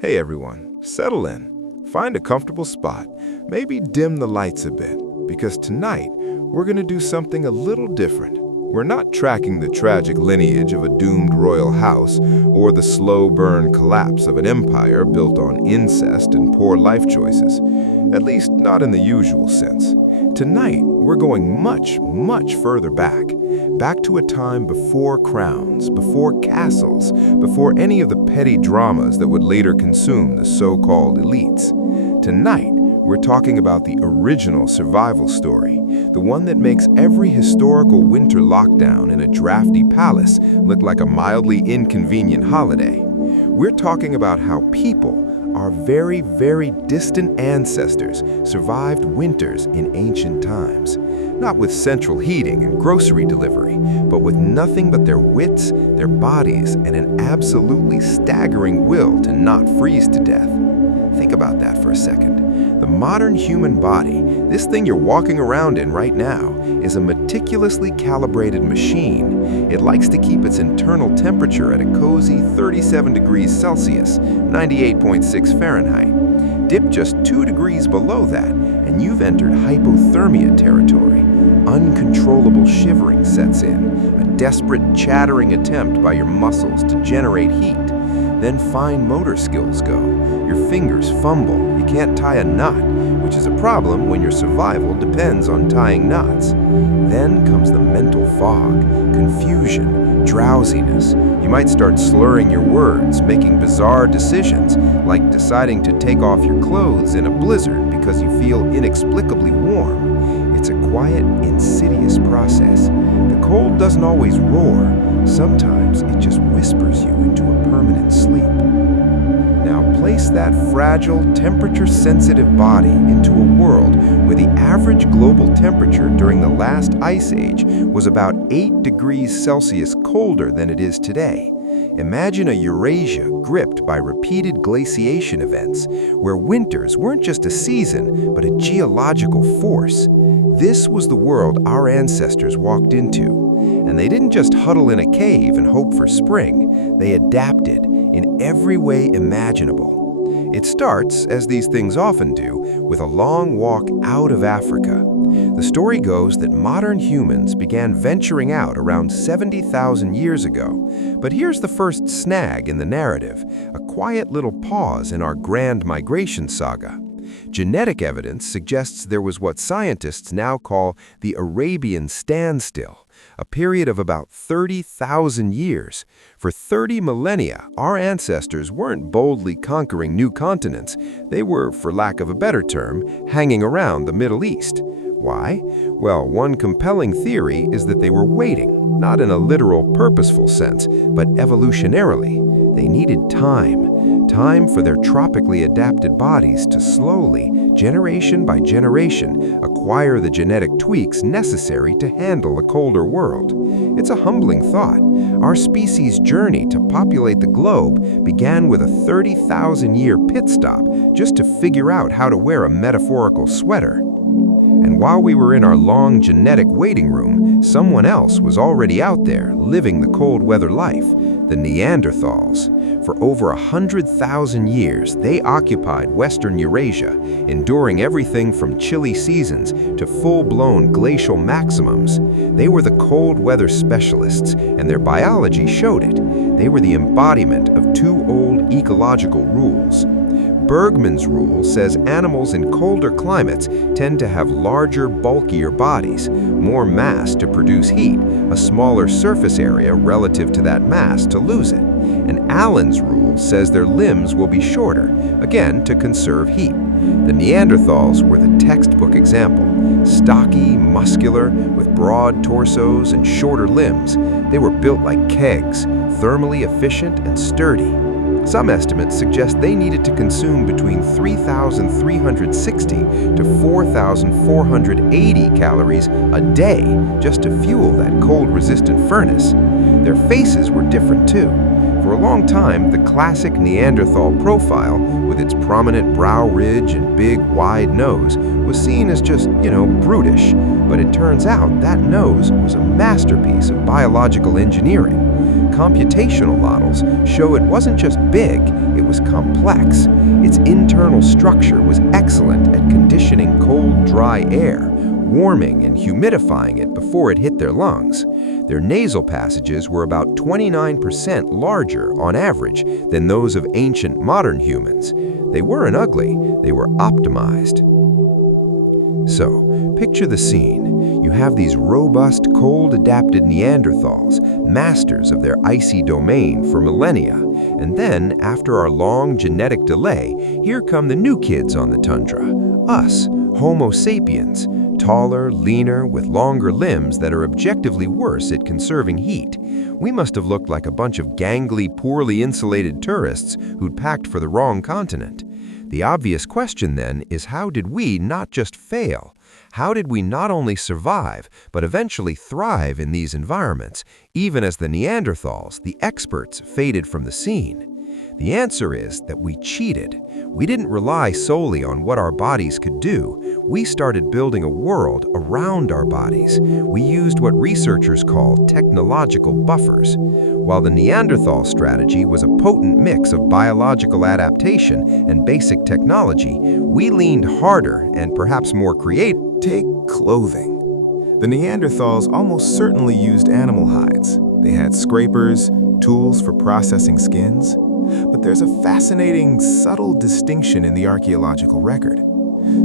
Hey everyone, settle in. Find a comfortable spot. Maybe dim the lights a bit, because tonight we're going to do something a little different. We're not tracking the tragic lineage of a doomed royal house or the slow burn collapse of an empire built on incest and poor life choices. At least not in the usual sense. Tonight, we're going much, much further back. Back to a time before crowns, before castles, before any of the petty dramas that would later consume the so-called elites. Tonight, we're talking about the original survival story, the one that makes every historical winter lockdown in a drafty palace look like a mildly inconvenient holiday. We're talking about how people, our very, very distant ancestors, survived winters in ancient times. Not with central heating and grocery delivery, but with nothing but their wits, their bodies, and an absolutely staggering will to not freeze to death. Think about that for a second. The modern human body, this thing you're walking around in right now, is a meticulously calibrated machine. It likes to keep its internal temperature at a cozy 37 degrees Celsius, 98.6 Fahrenheit. Dip just 2 degrees below that, and you've entered hypothermia territory. Uncontrollable shivering sets in, a desperate chattering attempt by your muscles to generate heat. Then fine motor skills go. Your fingers fumble, you can't tie a knot, which is a problem when your survival depends on tying knots. Then comes the mental fog, confusion, drowsiness. You might start slurring your words, making bizarre decisions, like deciding to take off your clothes in a blizzard because you feel inexplicably warm. It's a quiet, insidious process. The cold doesn't always roar. Sometimes it just whispers you into a permanent sleep. Now place that fragile, temperature-sensitive body into a world where the average global temperature during the last ice age was about 8 degrees Celsius colder than it is today. Imagine a Eurasia gripped by repeated glaciation events, where winters weren't just a season, but a geological force. This was the world our ancestors walked into. And they didn't just huddle in a cave and hope for spring. They adapted in every way imaginable. It starts, as these things often do, with a long walk out of Africa. The story goes that modern humans began venturing out around 70,000 years ago. But here's the first snag in the narrative, a quiet little pause in our grand migration saga. Genetic evidence suggests there was what scientists now call the Arabian standstill, a period of about 30,000 years. For 30 millennia, our ancestors weren't boldly conquering new continents. They were, for lack of a better term, hanging around the Middle East. Why? Well, one compelling theory is that they were waiting, not in a literal, purposeful sense, but evolutionarily. They needed time for their tropically adapted bodies to slowly, generation by generation, acquire the genetic tweaks necessary to handle a colder world. It's a humbling thought. Our species' journey to populate the globe began with a 30,000-year pit stop just to figure out how to wear a metaphorical sweater. And while we were in our long genetic waiting room, someone else was already out there living the cold weather life, the Neanderthals. For over 100,000 years, they occupied Western Eurasia, enduring everything from chilly seasons to full-blown glacial maximums. They were the cold weather specialists, and their biology showed it. They were the embodiment of two old ecological rules. Bergman's rule says animals in colder climates tend to have larger, bulkier bodies, more mass to produce heat, a smaller surface area relative to that mass to lose it. And Allen's rule says their limbs will be shorter, again to conserve heat. The Neanderthals were the textbook example. Stocky, muscular, with broad torsos and shorter limbs, they were built like kegs, thermally efficient and sturdy. Some estimates suggest they needed to consume between 3,360 to 4,480 calories a day just to fuel that cold-resistant furnace. Their faces were different too. For a long time, the classic Neanderthal profile, with its prominent brow ridge and big, wide nose, was seen as just, brutish. But it turns out that nose was a masterpiece of biological engineering. computational models show it wasn't just big, it was complex. Its internal structure was excellent at conditioning cold, dry air, warming and humidifying it before it hit their lungs. Their nasal passages were about 29% larger on average than those of ancient modern humans. They weren't ugly, they were optimized. So, picture the scene. You have these robust, cold-adapted Neanderthals, masters of their icy domain for millennia. And then, after our long genetic delay, here come the new kids on the tundra. Us, Homo sapiens, taller, leaner, with longer limbs that are objectively worse at conserving heat. We must have looked like a bunch of gangly, poorly insulated tourists who'd packed for the wrong continent. The obvious question then is, how did we not just fail? How did we not only survive, but eventually thrive in these environments, even as the Neanderthals, the experts, faded from the scene? The answer is that we cheated. We didn't rely solely on what our bodies could do. We started building a world around our bodies. We used what researchers call technological buffers. While the Neanderthal strategy was a potent mix of biological adaptation and basic technology, we leaned harder and perhaps more creative. Take clothing. The Neanderthals almost certainly used animal hides. They had scrapers, tools for processing skins. But there's a fascinating, subtle distinction in the archaeological record.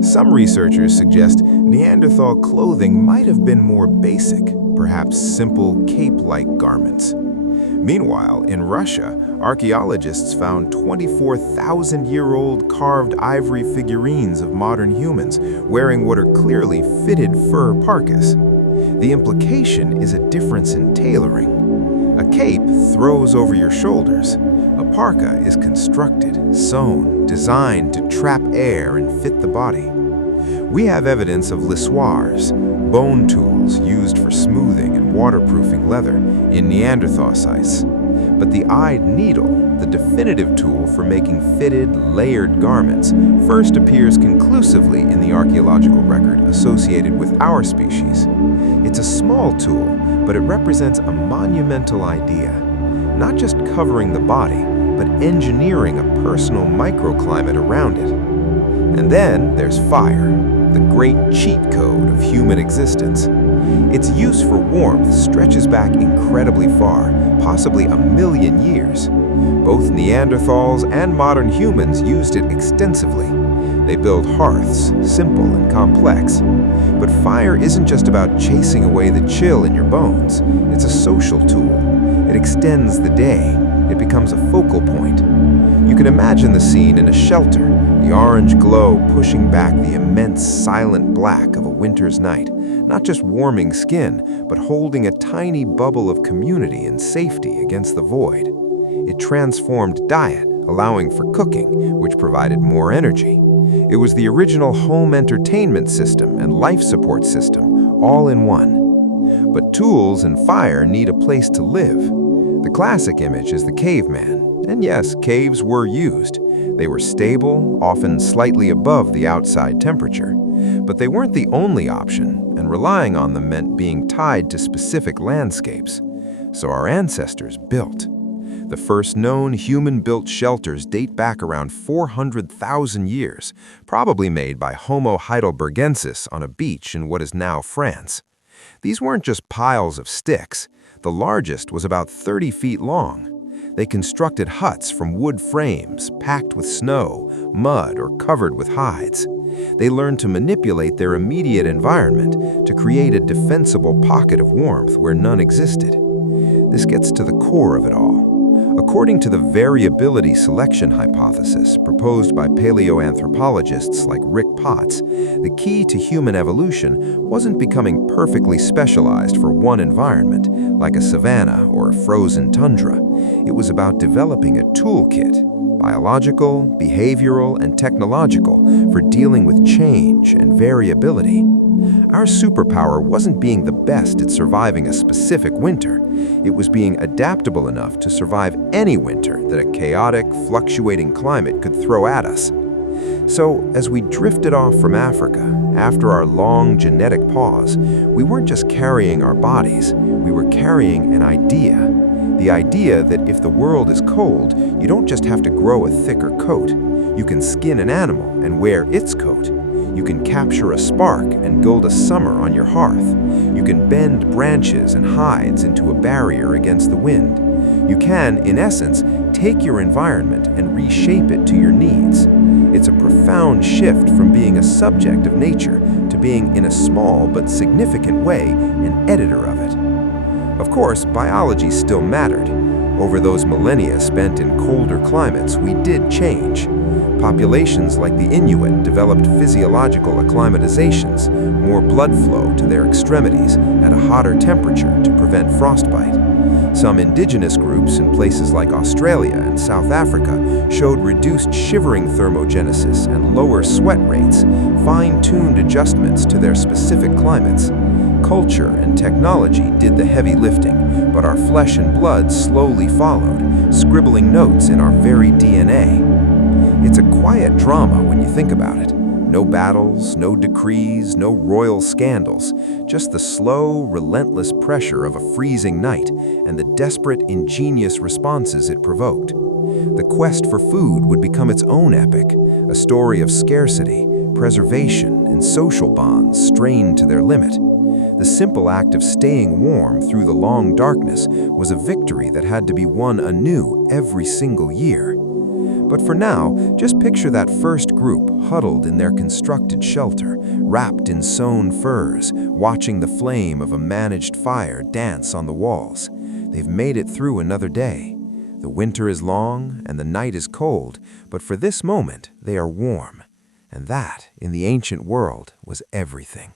Some researchers suggest Neanderthal clothing might have been more basic, perhaps simple cape-like garments. Meanwhile, in Russia, archaeologists found 24,000-year-old carved ivory figurines of modern humans wearing what are clearly fitted fur parkas. The implication is a difference in tailoring. A cape throws over your shoulders. A parka is constructed, sewn, designed to trap air and fit the body. We have evidence of lissoirs, bone tools used for smoothing and waterproofing leather, in Neanderthal sites. But the eyed needle, the definitive tool for making fitted, layered garments, first appears conclusively in the archaeological record associated with our species. It's a small tool, but it represents a monumental idea. Not just covering the body, but engineering a personal microclimate around it. And then there's fire, the great cheat code of human existence. Its use for warmth stretches back incredibly far, possibly 1,000,000 years. Both Neanderthals and modern humans used it extensively. They built hearths, simple and complex. But fire isn't just about chasing away the chill in your bones. It's a social tool. It extends the day. It becomes a focal point. You can imagine the scene in a shelter, the orange glow pushing back the immense silent black of a winter's night, not just warming skin, but holding a tiny bubble of community and safety against the void. It transformed diet, allowing for cooking, which provided more energy. It was the original home entertainment system and life support system, all in one. But tools and fire need a place to live. The classic image is the caveman. And yes, caves were used. They were stable, often slightly above the outside temperature. But they weren't the only option, and relying on them meant being tied to specific landscapes. So our ancestors built. The first known human-built shelters date back around 400,000 years, probably made by Homo heidelbergensis on a beach in what is now France. These weren't just piles of sticks. The largest was about 30 feet long. They constructed huts from wood frames, packed with snow, mud, or covered with hides. They learned to manipulate their immediate environment to create a defensible pocket of warmth where none existed. This gets to the core of it all. According to the variability selection hypothesis proposed by paleoanthropologists like Rick Potts, the key to human evolution wasn't becoming perfectly specialized for one environment, like a savanna or a frozen tundra. It was about developing a toolkit, biological, behavioral, and technological, for dealing with change and variability. Our superpower wasn't being the best at surviving a specific winter. It was being adaptable enough to survive any winter that a chaotic, fluctuating climate could throw at us. So, as we drifted off from Africa, after our long genetic pause, we weren't just carrying our bodies, we were carrying an idea. The idea that if the world is cold, you don't just have to grow a thicker coat. You can skin an animal and wear its coat. You can capture a spark and build a summer on your hearth. You can bend branches and hides into a barrier against the wind. You can, in essence, take your environment and reshape it to your needs. It's a profound shift from being a subject of nature to being, in a small but significant way, an editor of it. Of course, biology still mattered. Over those millennia spent in colder climates, we did change. Populations like the Inuit developed physiological acclimatizations, more blood flow to their extremities at a hotter temperature to prevent frostbite. Some indigenous groups in places like Australia and South Africa showed reduced shivering thermogenesis and lower sweat rates, fine-tuned adjustments to their specific climates. Culture and technology did the heavy lifting, but our flesh and blood slowly followed, scribbling notes in our very DNA. It's a quiet drama when you think about it. No battles, no decrees, no royal scandals, just the slow, relentless pressure of a freezing night and the desperate, ingenious responses it provoked. The quest for food would become its own epic, a story of scarcity, preservation, and social bonds strained to their limit. The simple act of staying warm through the long darkness was a victory that had to be won anew every single year. But for now, just picture that first group huddled in their constructed shelter, wrapped in sewn furs, watching the flame of a managed fire dance on the walls. They've made it through another day. The winter is long and the night is cold, but for this moment, they are warm. And that, in the ancient world, was everything.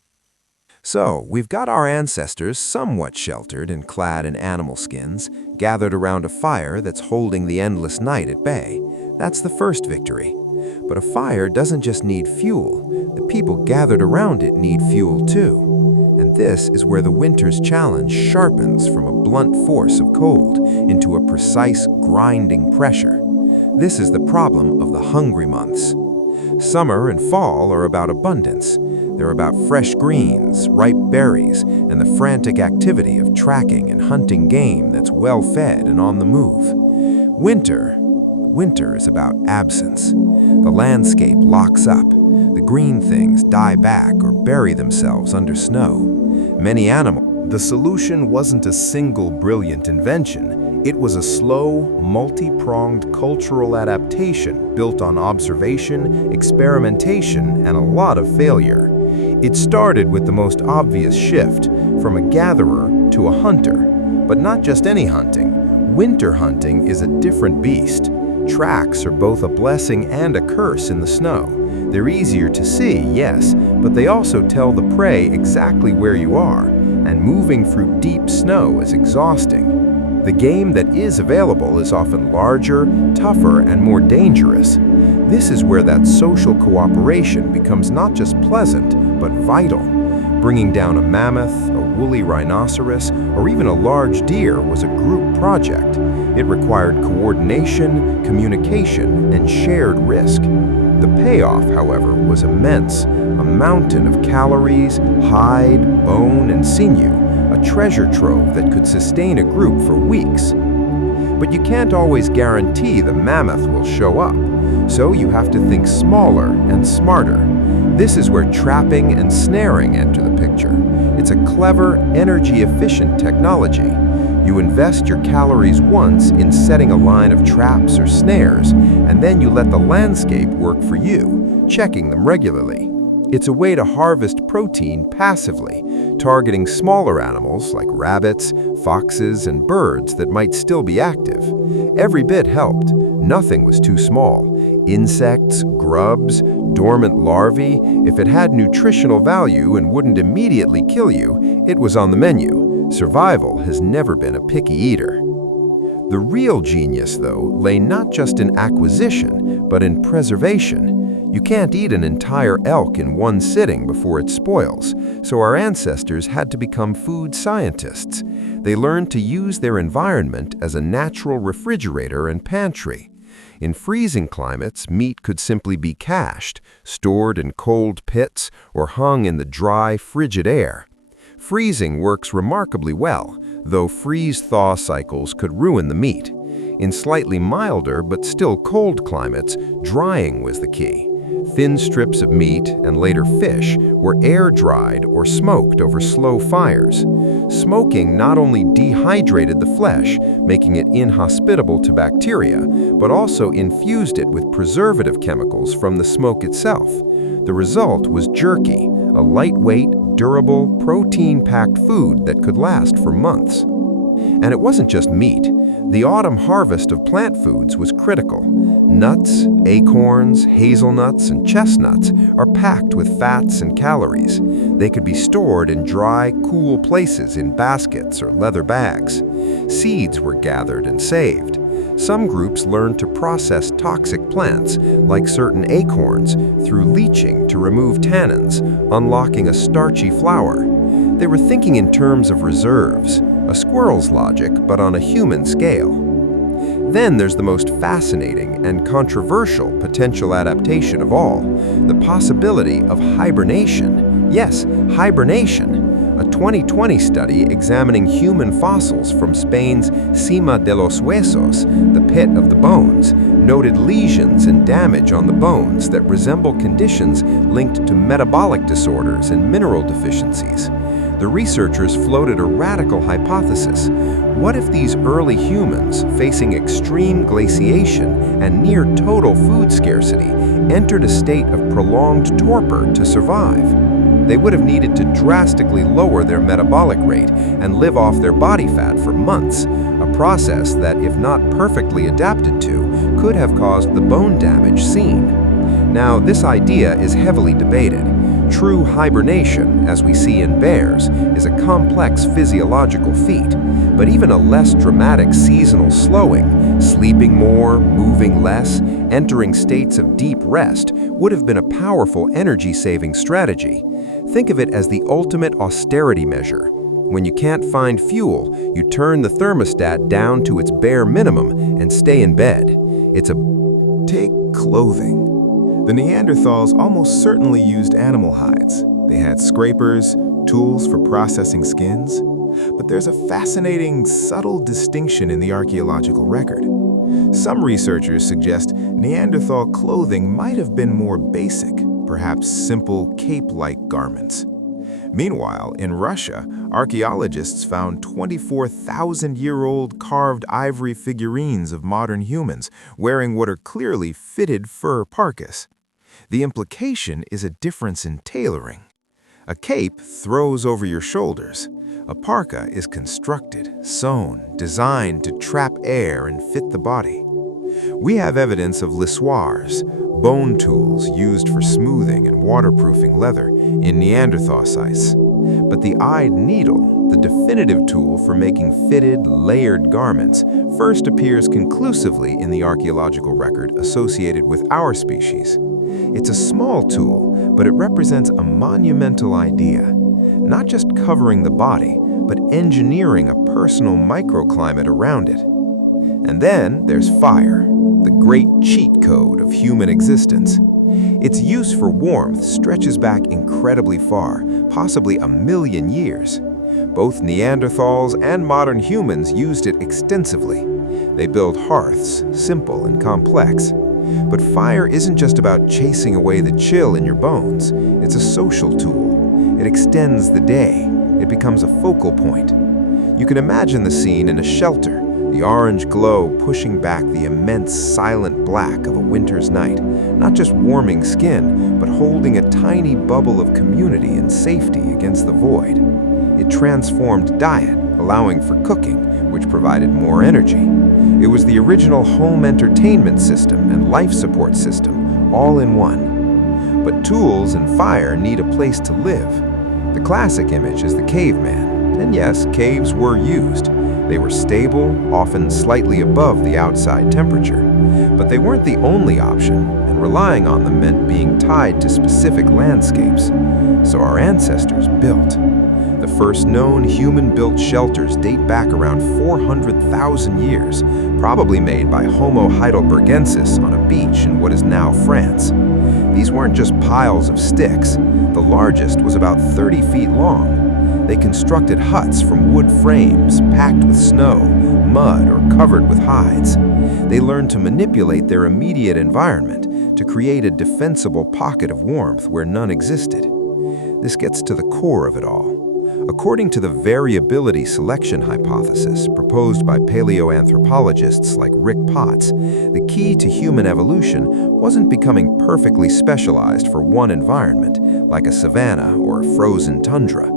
So, we've got our ancestors somewhat sheltered and clad in animal skins, gathered around a fire that's holding the endless night at bay. That's the first victory. But a fire doesn't just need fuel. The people gathered around it need fuel too. And this is where the winter's challenge sharpens from a blunt force of cold into a precise, grinding pressure. This is the problem of the hungry months. Summer and fall are about abundance. They're about fresh greens, ripe berries, and the frantic activity of tracking and hunting game that's well-fed and on the move. Winter is about absence. The landscape locks up. The green things die back or bury themselves under snow. Many animals. The solution wasn't a single brilliant invention. It was a slow, multi-pronged cultural adaptation built on observation, experimentation, and a lot of failure. It started with the most obvious shift, from a gatherer to a hunter. But not just any hunting. Winter hunting is a different beast. Tracks are both a blessing and a curse in the snow. They're easier to see, yes, but they also tell the prey exactly where you are, and moving through deep snow is exhausting. The game that is available is often larger, tougher, and more dangerous. This is where that social cooperation becomes not just pleasant, but vital. Bringing down a mammoth, a woolly rhinoceros, or even a large deer was a group project. It required coordination, communication, and shared risk. The payoff, however, was immense, a mountain of calories, hide, bone, and sinew, a treasure trove that could sustain a group for weeks. But you can't always guarantee the mammoth will show up, so you have to think smaller and smarter. This is where trapping and snaring enter the picture. It's a clever, energy-efficient technology. You invest your calories once in setting a line of traps or snares, and then you let the landscape work for you, checking them regularly. It's a way to harvest protein passively, targeting smaller animals like rabbits, foxes, and birds that might still be active. Every bit helped. Nothing was too small. Insects, grubs, dormant larvae, if it had nutritional value and wouldn't immediately kill you, it was on the menu. Survival has never been a picky eater. The real genius, though, lay not just in acquisition, but in preservation. You can't eat an entire elk in one sitting before it spoils, so our ancestors had to become food scientists. They learned to use their environment as a natural refrigerator and pantry. In freezing climates, meat could simply be cached, stored in cold pits, or hung in the dry, frigid air. Freezing works remarkably well. though freeze-thaw cycles could ruin the meat. In slightly milder but still cold climates, drying was the key. Thin strips of meat, and later fish, were air-dried or smoked over slow fires. Smoking not only dehydrated the flesh, making it inhospitable to bacteria, but also infused it with preservative chemicals from the smoke itself. The result was jerky, a lightweight, durable, protein-packed food that could last for months. And it wasn't just meat. The autumn harvest of plant foods was critical. Nuts, acorns, hazelnuts, and chestnuts are packed with fats and calories. They could be stored in dry, cool places in baskets or leather bags. Seeds were gathered and saved. Some groups learned to process toxic plants, like certain acorns, through leaching to remove tannins, unlocking a starchy flour. They were thinking in terms of reserves, a squirrel's logic, but on a human scale. Then there's the most fascinating and controversial potential adaptation of all, the possibility of hibernation. Yes, hibernation. A 2020 study examining human fossils from Spain's Cima de los Huesos, the pit of the bones, noted lesions and damage on the bones that resemble conditions linked to metabolic disorders and mineral deficiencies. The researchers floated a radical hypothesis. What if these early humans, facing extreme glaciation and near total food scarcity, entered a state of prolonged torpor to survive? They would have needed to drastically lower their metabolic rate and live off their body fat for months, a process that, if not perfectly adapted to, could have caused the bone damage seen. Now, this idea is heavily debated. True hibernation, as we see in bears, is a complex physiological feat, but even a less dramatic seasonal slowing, sleeping more, moving less, entering states of deep rest, would have been a powerful energy-saving strategy. Think of it as the ultimate austerity measure. When you can't find fuel, you turn the thermostat down to its bare minimum and stay in bed. Take clothing. The Neanderthals almost certainly used animal hides. They had scrapers, tools for processing skins. But there's a fascinating, subtle distinction in the archaeological record. Some researchers suggest Neanderthal clothing might have been more basic, perhaps simple cape-like garments. Meanwhile, in Russia, archaeologists found 24,000-year-old carved ivory figurines of modern humans wearing what are clearly fitted fur parkas. The implication is a difference in tailoring. A cape throws over your shoulders. A parka is constructed, sewn, designed to trap air and fit the body. We have evidence of lissoirs, bone tools used for smoothing and waterproofing leather, in Neanderthal sites. But the eyed needle, the definitive tool for making fitted, layered garments, first appears conclusively in the archaeological record associated with our species. It's a small tool, but it represents a monumental idea. Not just covering the body, but engineering a personal microclimate around it. And then there's fire, the great cheat code of human existence. Its use for warmth stretches back incredibly far, possibly 1,000,000 years. Both Neanderthals and modern humans used it extensively. They built hearths, simple and complex. But fire isn't just about chasing away the chill in your bones. It's a social tool. It extends the day. It becomes a focal point. You can imagine the scene in a shelter, the orange glow pushing back the immense silent black of a winter's night, not just warming skin, but holding a tiny bubble of community and safety against the void. It transformed diet, allowing for cooking, which provided more energy. It was the original home entertainment system and life support system, all in one. But tools and fire need a place to live. The classic image is the caveman, and yes, caves were used. They were stable, often slightly above the outside temperature. But they weren't the only option, and relying on them meant being tied to specific landscapes. So our ancestors built. The first known human-built shelters date back around 400,000 years, probably made by Homo heidelbergensis on a beach in what is now France. These weren't just piles of sticks. The largest was about 30 feet long. They constructed huts from wood frames packed with snow, mud, or covered with hides. They learned to manipulate their immediate environment to create a defensible pocket of warmth where none existed. This gets to the core of it all. According to the variability selection hypothesis proposed by paleoanthropologists like Rick Potts, the key to human evolution wasn't becoming perfectly specialized for one environment, like a savanna or a frozen tundra.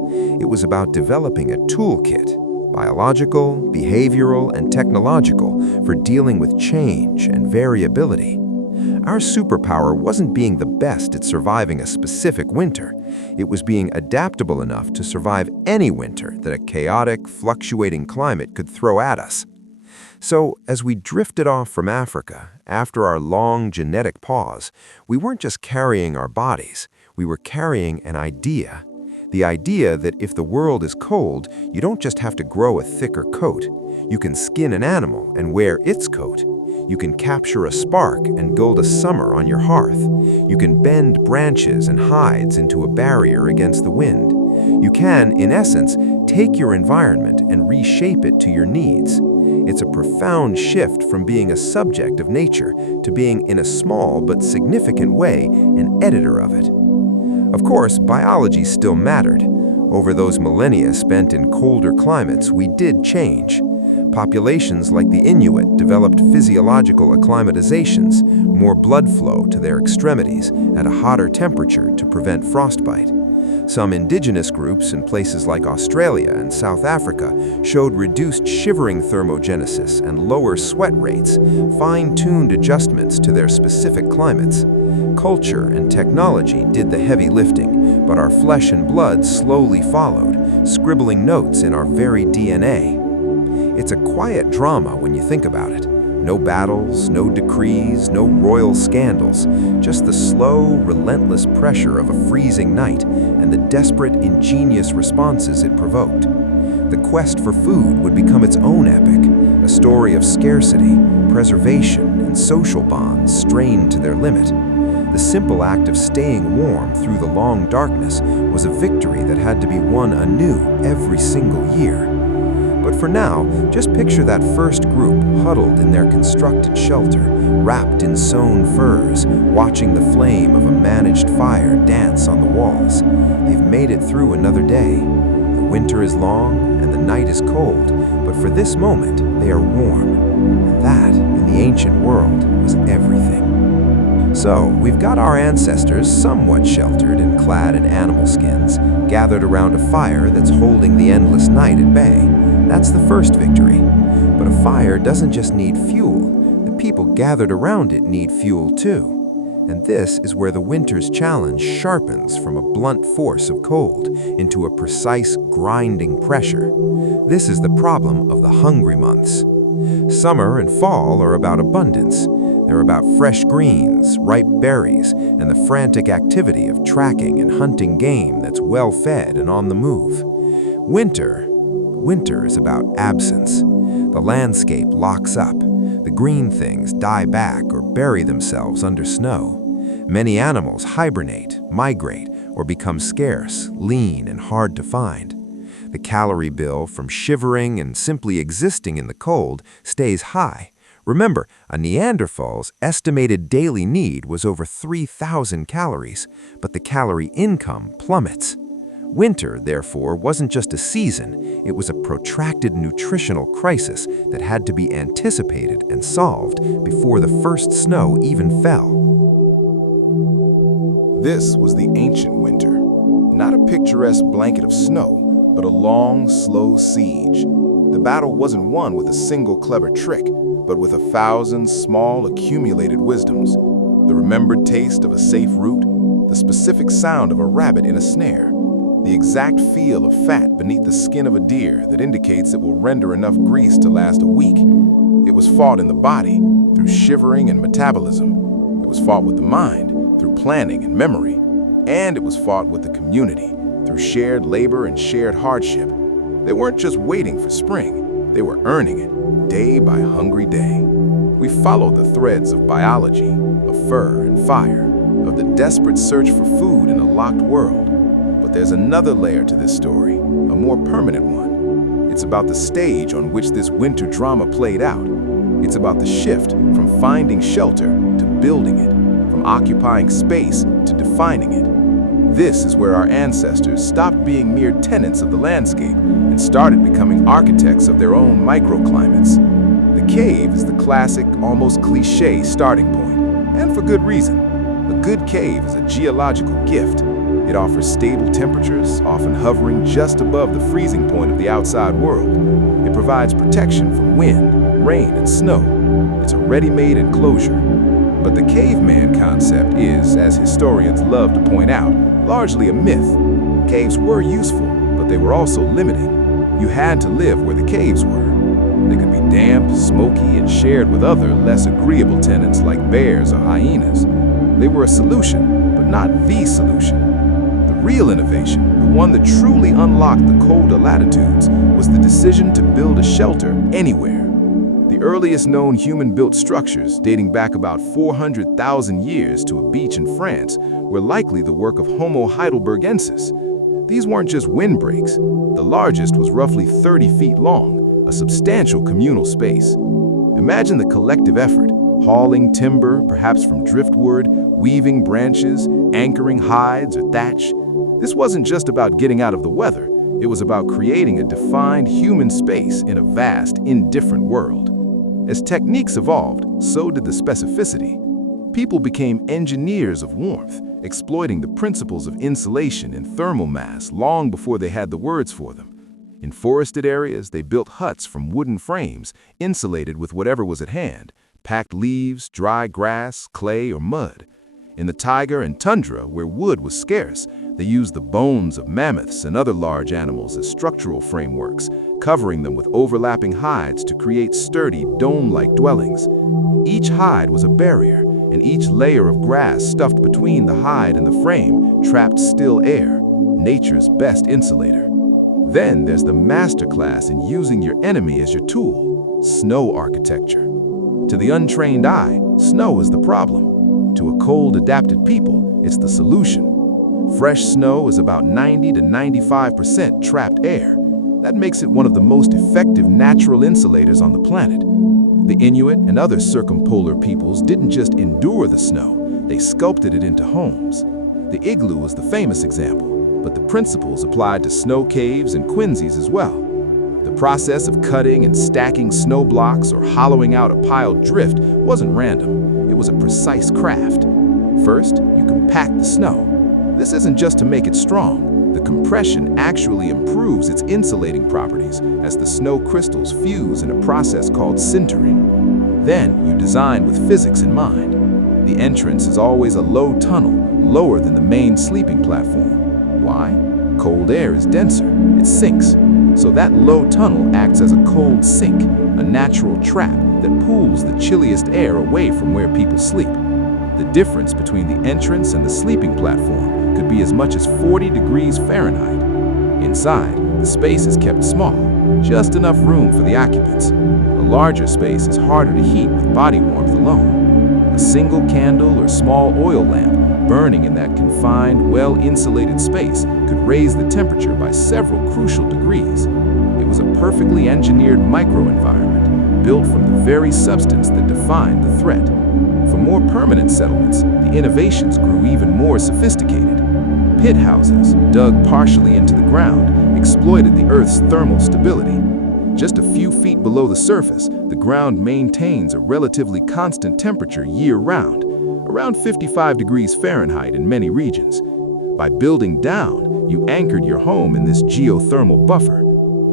It was about developing a toolkit, biological, behavioral, and technological, for dealing with change and variability. Our superpower wasn't being the best at surviving a specific winter. It was being adaptable enough to survive any winter that a chaotic, fluctuating climate could throw at us. So, as we drifted off from Africa, after our long genetic pause, we weren't just carrying our bodies, we were carrying an idea. The idea that if the world is cold, you don't just have to grow a thicker coat. You can skin an animal and wear its coat. You can capture a spark and build a summer on your hearth. You can bend branches and hides into a barrier against the wind. You can, in essence, take your environment and reshape it to your needs. It's a profound shift from being a subject of nature to being, in a small but significant way, an editor of it. Of course, biology still mattered. Over those millennia spent in colder climates, we did change. Populations like the Inuit developed physiological acclimatizations, more blood flow to their extremities at a hotter temperature to prevent frostbite. Some indigenous groups in places like Australia and South Africa showed reduced shivering thermogenesis and lower sweat rates, fine-tuned adjustments to their specific climates. Culture and technology did the heavy lifting, but our flesh and blood slowly followed, scribbling notes in our very DNA. It's a quiet drama when you think about it. No battles, no decrees, no royal scandals, just the slow, relentless pressure of a freezing night and the desperate, ingenious responses it provoked. The quest for food would become its own epic, a story of scarcity, preservation, and social bonds strained to their limit. The simple act of staying warm through the long darkness was a victory that had to be won anew every single year. But for now, just picture that first group huddled in their constructed shelter, wrapped in sewn furs, watching the flame of a managed fire dance on the walls. They've made it through another day. The winter is long and the night is cold, but for this moment, they are warm. And that, in the ancient world, was everything. So, we've got our ancestors somewhat sheltered and clad in animal skins, gathered around a fire that's holding the endless night at bay. That's the first victory. But a fire doesn't just need fuel. The people gathered around it need fuel too. And this is where the winter's challenge sharpens from a blunt force of cold into a precise, grinding pressure. This is the problem of the hungry months. Summer and fall are about abundance. They're about fresh greens, ripe berries, and the frantic activity of tracking and hunting game that's well-fed and on the move. Winter is about absence. The landscape locks up. The green things die back or bury themselves under snow. Many animals hibernate, migrate, or become scarce, lean, and hard to find. The calorie bill from shivering and simply existing in the cold stays high. Remember, a Neanderthal's estimated daily need was over 3,000 calories, but the calorie income plummets. Winter, therefore, wasn't just a season, it was a protracted nutritional crisis that had to be anticipated and solved before the first snow even fell. This was the ancient winter, not a picturesque blanket of snow, but a long, slow siege. The battle wasn't won with a single clever trick, but with 1,000 small accumulated wisdoms. The remembered taste of a safe route, the specific sound of a rabbit in a snare, the exact feel of fat beneath the skin of a deer that indicates it will render enough grease to last a week. It was fought in the body, through shivering and metabolism. It was fought with the mind, through planning and memory. And it was fought with the community, through shared labor and shared hardship. They weren't just waiting for spring, they were earning it, day by hungry day. We followed the threads of biology, of fur and fire, of the desperate search for food in a locked world. But there's another layer to this story. a more permanent one. It's about the stage on which this winter drama played out. It's about the shift from finding shelter to building it, from occupying space to defining it. This is where our ancestors stopped being mere tenants of the landscape and started becoming architects of their own microclimates. The cave is the classic, almost cliché starting point, and for good reason. A good cave is a geological gift. It offers stable temperatures, often hovering just above the freezing point of the outside world. It provides protection from wind, rain, and snow. It's a ready-made enclosure. But the caveman concept is, as historians love to point out, largely a myth. Caves were useful, but they were also limiting. You had to live where the caves were. They could be damp, smoky, and shared with other, less agreeable tenants like bears or hyenas. They were a solution, but not the solution. The real innovation, the one that truly unlocked the colder latitudes, was the decision to build a shelter anywhere. The earliest known human-built structures, dating back about 400,000 years to a beach in France, were likely the work of Homo heidelbergensis. These weren't just windbreaks. The largest was roughly 30 feet long, a substantial communal space. Imagine the collective effort, hauling timber, perhaps from driftwood, weaving branches, anchoring hides or thatch. This wasn't just about getting out of the weather. It was about creating a defined human space in a vast, indifferent world. As techniques evolved, so did the specificity. People became engineers of warmth, exploiting the principles of insulation and thermal mass long before they had the words for them. In forested areas, they built huts from wooden frames, insulated with whatever was at hand, packed leaves, dry grass, clay, or mud. In the taiga and tundra, where wood was scarce, they used the bones of mammoths and other large animals as structural frameworks, covering them with overlapping hides to create sturdy, dome-like dwellings. Each hide was a barrier, and each layer of grass stuffed between the hide and the frame trapped still air, nature's best insulator. Then there's the masterclass in using your enemy as your tool, snow architecture. To the untrained eye, snow is the problem. To a cold-adapted people, it's the solution. Fresh snow is about 90 to 95% trapped air. That makes it one of the most effective natural insulators on the planet. The Inuit and other circumpolar peoples didn't just endure the snow, they sculpted it into homes. The igloo is the famous example, but the principles applied to snow caves and quinzees as well. The process of cutting and stacking snow blocks or hollowing out a piled drift wasn't random. It was a precise craft. First, you compact the snow. This isn't just to make it strong. The compression actually improves its insulating properties as the snow crystals fuse in a process called sintering. Then, you design with physics in mind. The entrance is always a low tunnel, lower than the main sleeping platform. Why? Cold air is denser. It sinks. So that low tunnel acts as a cold sink, a natural trap that pulls the chilliest air away from where people sleep. The difference between the entrance and the sleeping platform could be as much as 40 degrees Fahrenheit. Inside, the space is kept small, just enough room for the occupants. A larger space is harder to heat with body warmth alone. A single candle or small oil lamp burning in that confined, well-insulated space could raise the temperature by several crucial degrees. It was a perfectly engineered microenvironment, built from the very substance that defined the threat. For more permanent settlements, the innovations grew even more sophisticated. Pit houses, dug partially into the ground, exploited the Earth's thermal stability. Just a few feet below the surface, the ground maintains a relatively constant temperature year-round, around 55 degrees Fahrenheit in many regions. By building down, you anchored your home in this geothermal buffer.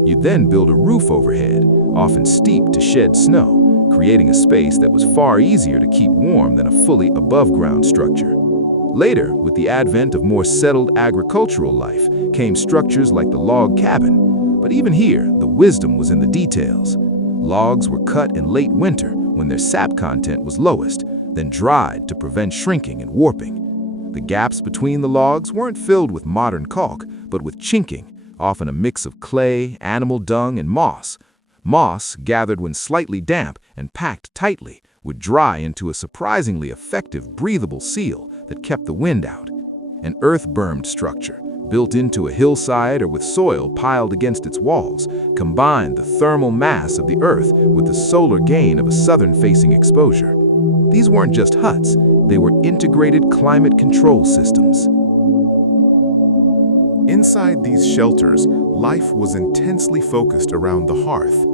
You then build a roof overhead, often steep to shed snow, creating a space that was far easier to keep warm than a fully above-ground structure. Later, with the advent of more settled agricultural life, came structures like the log cabin. But even here, the wisdom was in the details. Logs were cut in late winter when their sap content was lowest, then dried to prevent shrinking and warping. The gaps between the logs weren't filled with modern caulk, but with chinking, often a mix of clay, animal dung, and moss. Moss, gathered when slightly damp and packed tightly, would dry into a surprisingly effective breathable seal that kept the wind out. An earth-bermed structure, built into a hillside or with soil piled against its walls, combined the thermal mass of the Earth with the solar gain of a southern-facing exposure. These weren't just huts, they were integrated climate control systems. Inside these shelters, life was intensely focused around the hearth.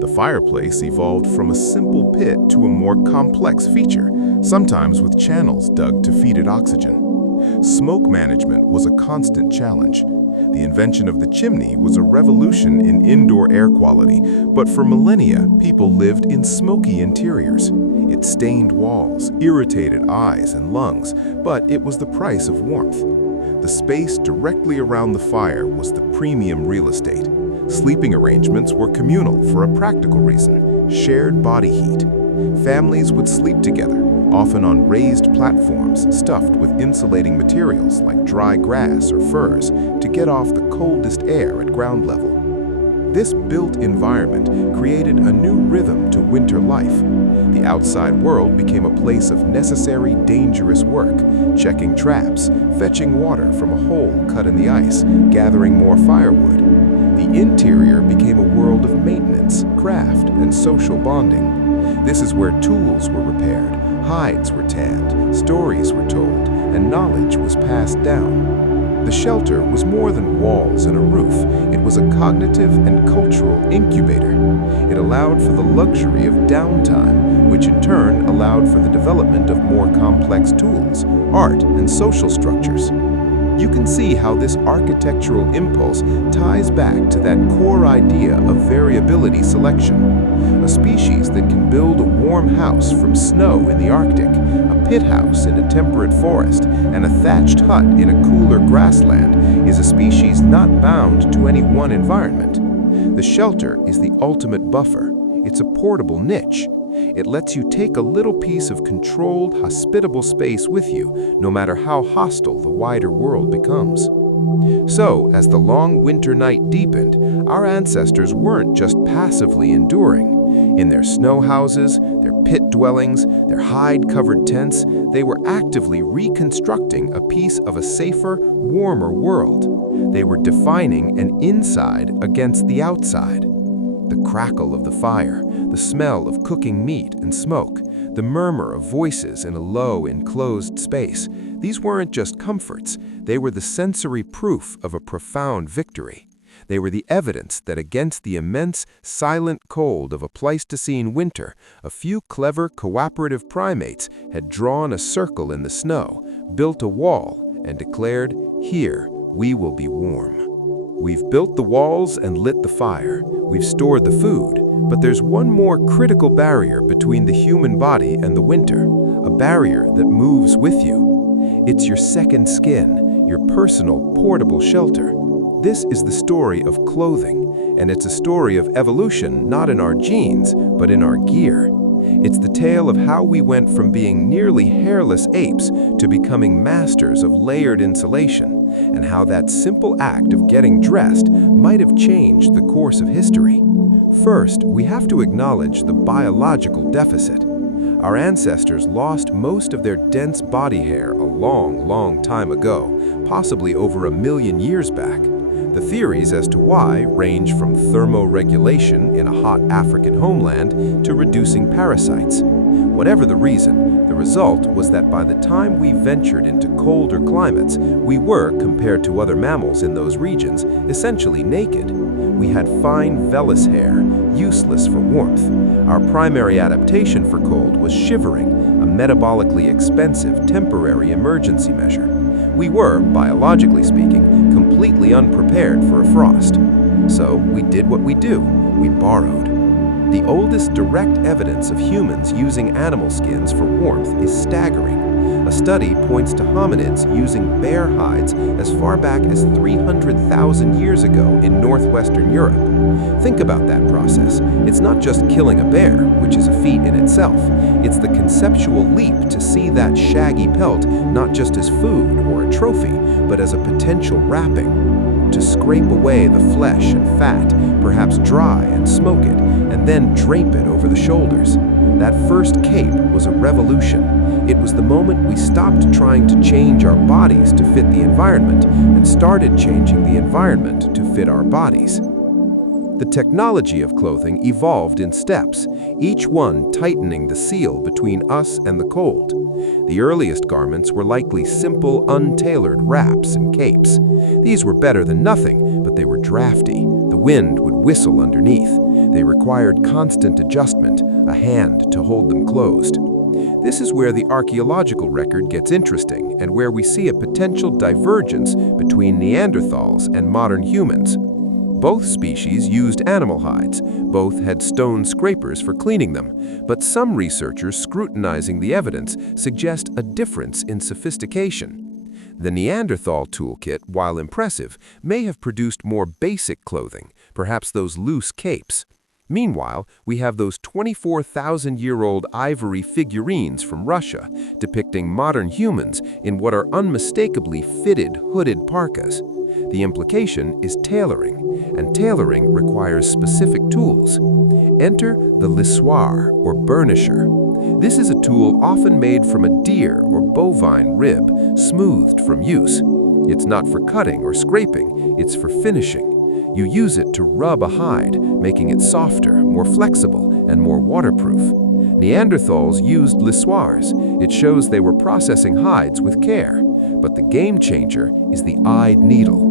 The fireplace evolved from a simple pit to a more complex feature, sometimes with channels dug to feed it oxygen. Smoke management was a constant challenge. The invention of the chimney was a revolution in indoor air quality, but for millennia, people lived in smoky interiors. It stained walls, irritated eyes and lungs, but it was the price of warmth. The space directly around the fire was the premium real estate. Sleeping arrangements were communal for a practical reason: shared body heat. Families would sleep together, often on raised platforms stuffed with insulating materials like dry grass or furs to get off the coldest air at ground level. This built environment created a new rhythm to winter life. The outside world became a place of necessary, dangerous work, checking traps, fetching water from a hole cut in the ice, gathering more firewood. The interior became a world of maintenance, craft, and social bonding. This is where tools were repaired, hides were tanned, stories were told, and knowledge was passed down. The shelter was more than walls and a roof. It was a cognitive and cultural incubator. It allowed for the luxury of downtime, which in turn allowed for the development of more complex tools, art, and social structures. You can see how this architectural impulse ties back to that core idea of variability selection. A species that can build a warm house from snow in the Arctic, a pit house in a temperate forest, and a thatched hut in a cooler grassland is a species not bound to any one environment. The shelter is the ultimate buffer. It's a portable niche. It lets you take a little piece of controlled, hospitable space with you, no matter how hostile the wider world becomes. So, as the long winter night deepened, our ancestors weren't just passively enduring. In their snow houses, their pit dwellings, their hide-covered tents, they were actively reconstructing a piece of a safer, warmer world. They were defining an inside against the outside. The crackle of the fire, the smell of cooking meat and smoke, the murmur of voices in a low, enclosed space, these weren't just comforts, they were the sensory proof of a profound victory. They were the evidence that against the immense, silent cold of a Pleistocene winter, a few clever, cooperative primates had drawn a circle in the snow, built a wall, and declared, "Here, we will be warm." We've built the walls and lit the fire. We've stored the food. But there's one more critical barrier between the human body and the winter, a barrier that moves with you. It's your second skin, your personal, portable shelter. This is the story of clothing, and it's a story of evolution not in our genes, but in our gear. It's the tale of how we went from being nearly hairless apes to becoming masters of layered insulation, and how that simple act of getting dressed might have changed the course of history. First, we have to acknowledge the biological deficit. Our ancestors lost most of their dense body hair a long, long time ago, possibly over 1 million years back. The theories as to why range from thermoregulation in a hot African homeland to reducing parasites. Whatever the reason, the result was that by the time we ventured into colder climates, we were, compared to other mammals in those regions, essentially naked. We had fine vellus hair, useless for warmth. Our primary adaptation for cold was shivering, a metabolically expensive temporary emergency measure. We were, biologically speaking, completely unprepared for a frost. So we did what we do, we borrowed. The oldest direct evidence of humans using animal skins for warmth is staggering. A study points to hominids using bear hides as far back as 300,000 years ago in northwestern Europe. Think about that process. It's not just killing a bear, which is a feat in itself. It's the conceptual leap to see that shaggy pelt not just as food or a trophy, but as a potential wrapping. To scrape away the flesh and fat, perhaps dry and smoke it, and then drape it over the shoulders. That first cape was a revolution. It was the moment we stopped trying to change our bodies to fit the environment and started changing the environment to fit our bodies. The technology of clothing evolved in steps, each one tightening the seal between us and the cold. The earliest garments were likely simple, untailored wraps and capes. These were better than nothing, but they were drafty. The wind would whistle underneath. They required constant adjustment, a hand to hold them closed. This is where the archaeological record gets interesting and where we see a potential divergence between Neanderthals and modern humans. Both species used animal hides, both had stone scrapers for cleaning them, but some researchers scrutinizing the evidence suggest a difference in sophistication. The Neanderthal toolkit, while impressive, may have produced more basic clothing, perhaps those loose capes. Meanwhile, we have those 24,000-year-old ivory figurines from Russia depicting modern humans in what are unmistakably fitted hooded parkas. The implication is tailoring, and tailoring requires specific tools. Enter the lissoir, or burnisher. This is a tool often made from a deer or bovine rib, smoothed from use. It's not for cutting or scraping, it's for finishing. You use it to rub a hide, making it softer, more flexible, and more waterproof. Neanderthals used lissoirs. It shows they were processing hides with care. But the game changer is the eyed needle.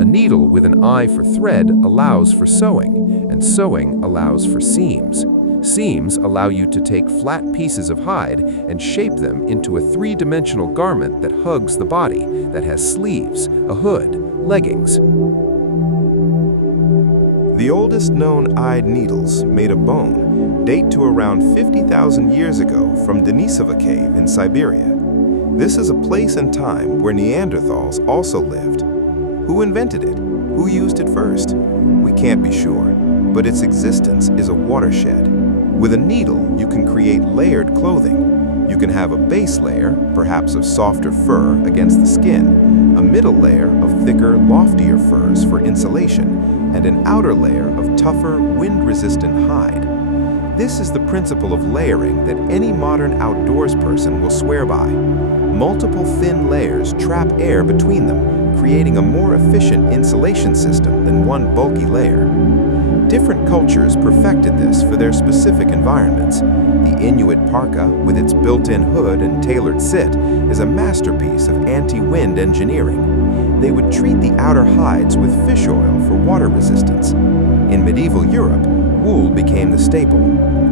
A needle with an eye for thread allows for sewing, and sewing allows for seams. Seams allow you to take flat pieces of hide and shape them into a three-dimensional garment that hugs the body, that has sleeves, a hood, leggings. The oldest known eyed needles, made of bone, date to around 50,000 years ago from Denisova Cave in Siberia. This is a place and time where Neanderthals also lived. Who invented it? Who used it first? We can't be sure, but its existence is a watershed. With a needle, you can create layered clothing. You can have a base layer, perhaps of softer fur against the skin, a middle layer of thicker, loftier furs for insulation, and an outer layer of tougher, wind-resistant hide. This is the principle of layering that any modern outdoors person will swear by. Multiple thin layers trap air between them, creating a more efficient insulation system than one bulky layer. Different cultures perfected this for their specific environments. The Inuit parka, with its built-in hood and tailored sit, is a masterpiece of anti-wind engineering. They would treat the outer hides with fish oil for water resistance. In medieval Europe, wool became the staple.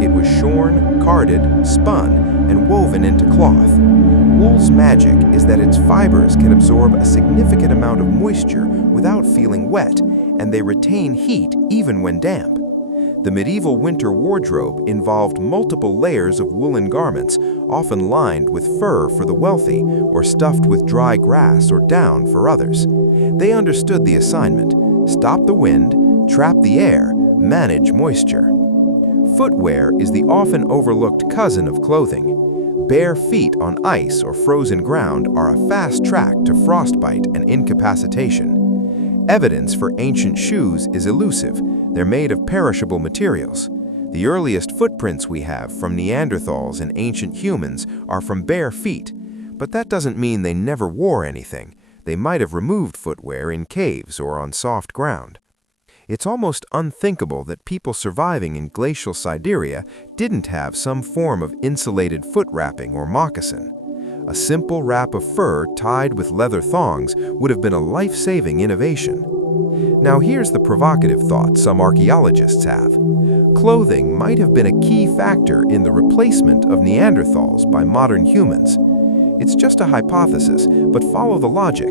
It was shorn, carded, spun, and woven into cloth. Wool's magic is that its fibers can absorb a significant amount of moisture without feeling wet, and they retain heat even when damp. The medieval winter wardrobe involved multiple layers of woolen garments, often lined with fur for the wealthy or stuffed with dry grass or down for others. They understood the assignment: stop the wind, trap the air, manage moisture. Footwear is the often overlooked cousin of clothing. Bare feet on ice or frozen ground are a fast track to frostbite and incapacitation. Evidence for ancient shoes is elusive. They're made of perishable materials. The earliest footprints we have from Neanderthals and ancient humans are from bare feet, but that doesn't mean they never wore anything. They might have removed footwear in caves or on soft ground. It's almost unthinkable that people surviving in glacial Siberia didn't have some form of insulated foot wrapping or moccasin. A simple wrap of fur tied with leather thongs would have been a life-saving innovation. Now here's the provocative thought some archaeologists have. Clothing might have been a key factor in the replacement of Neanderthals by modern humans. It's just a hypothesis, but follow the logic.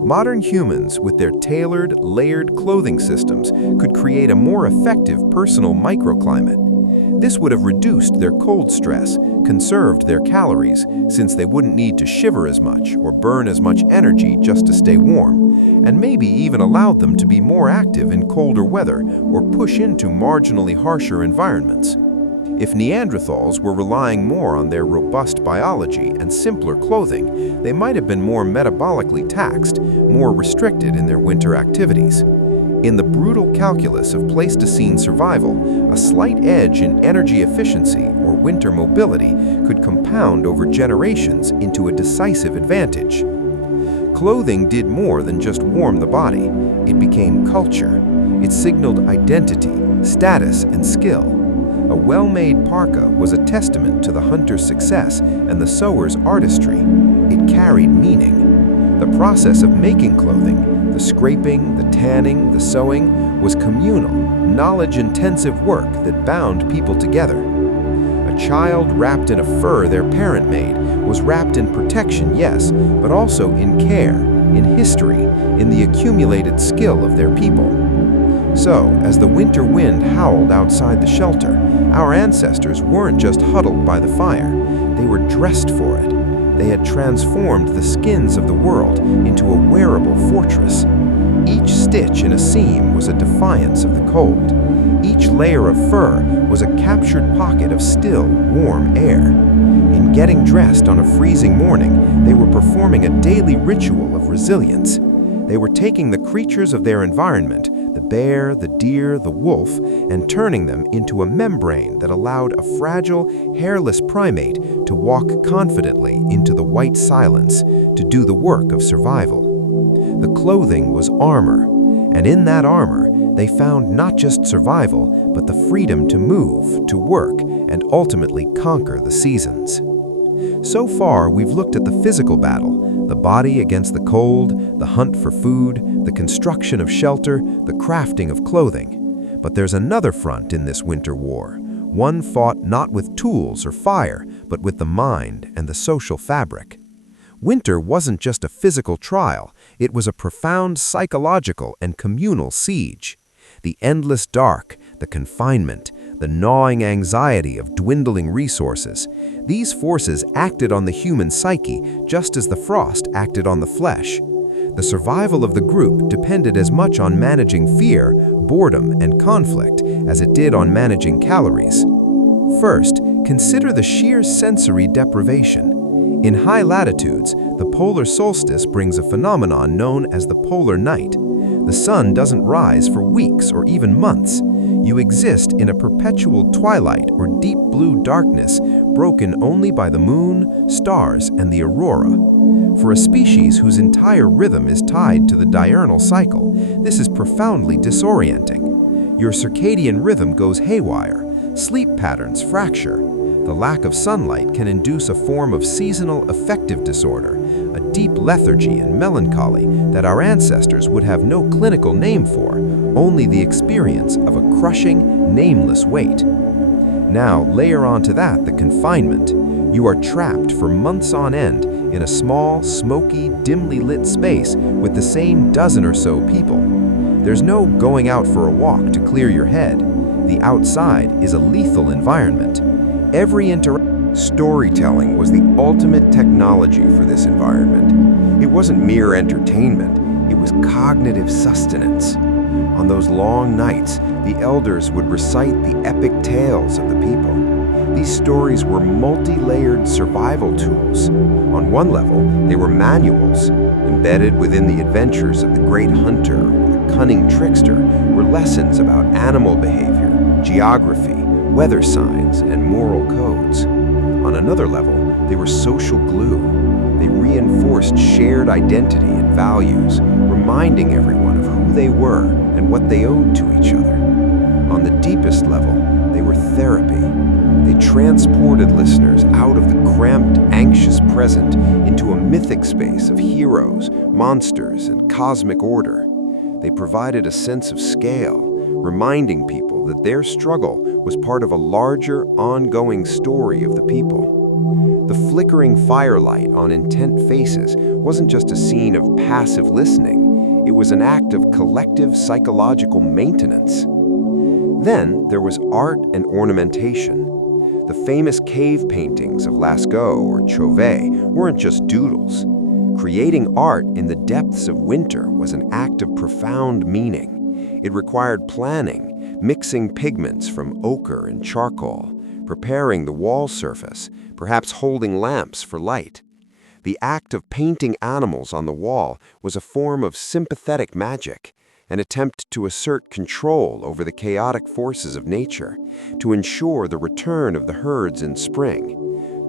Modern humans, with their tailored, layered clothing systems, could create a more effective personal microclimate. This would have reduced their cold stress, conserved their calories, since they wouldn't need to shiver as much or burn as much energy just to stay warm, and maybe even allowed them to be more active in colder weather or push into marginally harsher environments. If Neanderthals were relying more on their robust biology and simpler clothing, they might have been more metabolically taxed, more restricted in their winter activities. In the brutal calculus of Pleistocene survival, a slight edge in energy efficiency or winter mobility could compound over generations into a decisive advantage. Clothing did more than just warm the body. It became culture. It signaled identity, status, and skill. A well-made parka was a testament to the hunter's success and the sewer's artistry. It carried meaning. The process of making clothing, the scraping, the tanning, the sewing, was communal, knowledge-intensive work that bound people together. A child wrapped in a fur their parent made was wrapped in protection, yes, but also in care, in history, in the accumulated skill of their people. So, as the winter wind howled outside the shelter, our ancestors weren't just huddled by the fire, they were dressed for it. They had transformed the skins of the world into a wearable fortress. Each stitch in a seam was a defiance of the cold. Each layer of fur was a captured pocket of still, warm air. In getting dressed on a freezing morning, they were performing a daily ritual of resilience. They were taking the creatures of their environment, the bear, the deer, the wolf, and turning them into a membrane that allowed a fragile, hairless primate to walk confidently into the white silence to do the work of survival. The clothing was armor, and in that armor, they found not just survival, but the freedom to move, to work, and ultimately conquer the seasons. So far, we've looked at the physical battle, the body against the cold, the hunt for food, the construction of shelter, the crafting of clothing. But there's another front in this winter war, one fought not with tools or fire, but with the mind and the social fabric. Winter wasn't just a physical trial, it was a profound psychological and communal siege. The endless dark, the confinement, the gnawing anxiety of dwindling resources, these forces acted on the human psyche just as the frost acted on the flesh. The survival of the group depended as much on managing fear, boredom, and conflict as it did on managing calories. First, consider the sheer sensory deprivation. In high latitudes, the polar solstice brings a phenomenon known as the polar night. The sun doesn't rise for weeks or even months. You exist in a perpetual twilight or deep blue darkness, broken only by the moon, stars, and the aurora. For a species whose entire rhythm is tied to the diurnal cycle, this is profoundly disorienting. Your circadian rhythm goes haywire, sleep patterns fracture. The lack of sunlight can induce a form of seasonal affective disorder, a deep lethargy and melancholy that our ancestors would have no clinical name for, only the experience of a crushing, nameless weight. Now, layer onto that the confinement. You are trapped for months on end in a small, smoky, dimly lit space with the same dozen or so people. There's no going out for a walk to clear your head. The outside is a lethal environment. Every Storytelling was the ultimate technology for this environment. It wasn't mere entertainment, it was cognitive sustenance. On those long nights, the elders would recite the epic tales of the people. These stories were multi-layered survival tools. On one level, they were manuals. Embedded within the adventures of the great hunter or the cunning trickster were lessons about animal behavior, geography, weather signs, and moral codes. On another level, they were social glue. They reinforced shared identity and values, reminding everyone of who they were and what they owed to each other. On the deepest level, they were therapy. They transported listeners out of the cramped, anxious present into a mythic space of heroes, monsters, and cosmic order. They provided a sense of scale, reminding people that their struggle was part of a larger, ongoing story of the people. The flickering firelight on intent faces wasn't just a scene of passive listening, it was an act of collective psychological maintenance. Then there was art and ornamentation. The famous cave paintings of Lascaux or Chauvet weren't just doodles. Creating art in the depths of winter was an act of profound meaning. It required planning, mixing pigments from ochre and charcoal, preparing the wall surface, perhaps holding lamps for light. The act of painting animals on the wall was a form of sympathetic magic. an attempt to assert control over the chaotic forces of nature, to ensure the return of the herds in spring.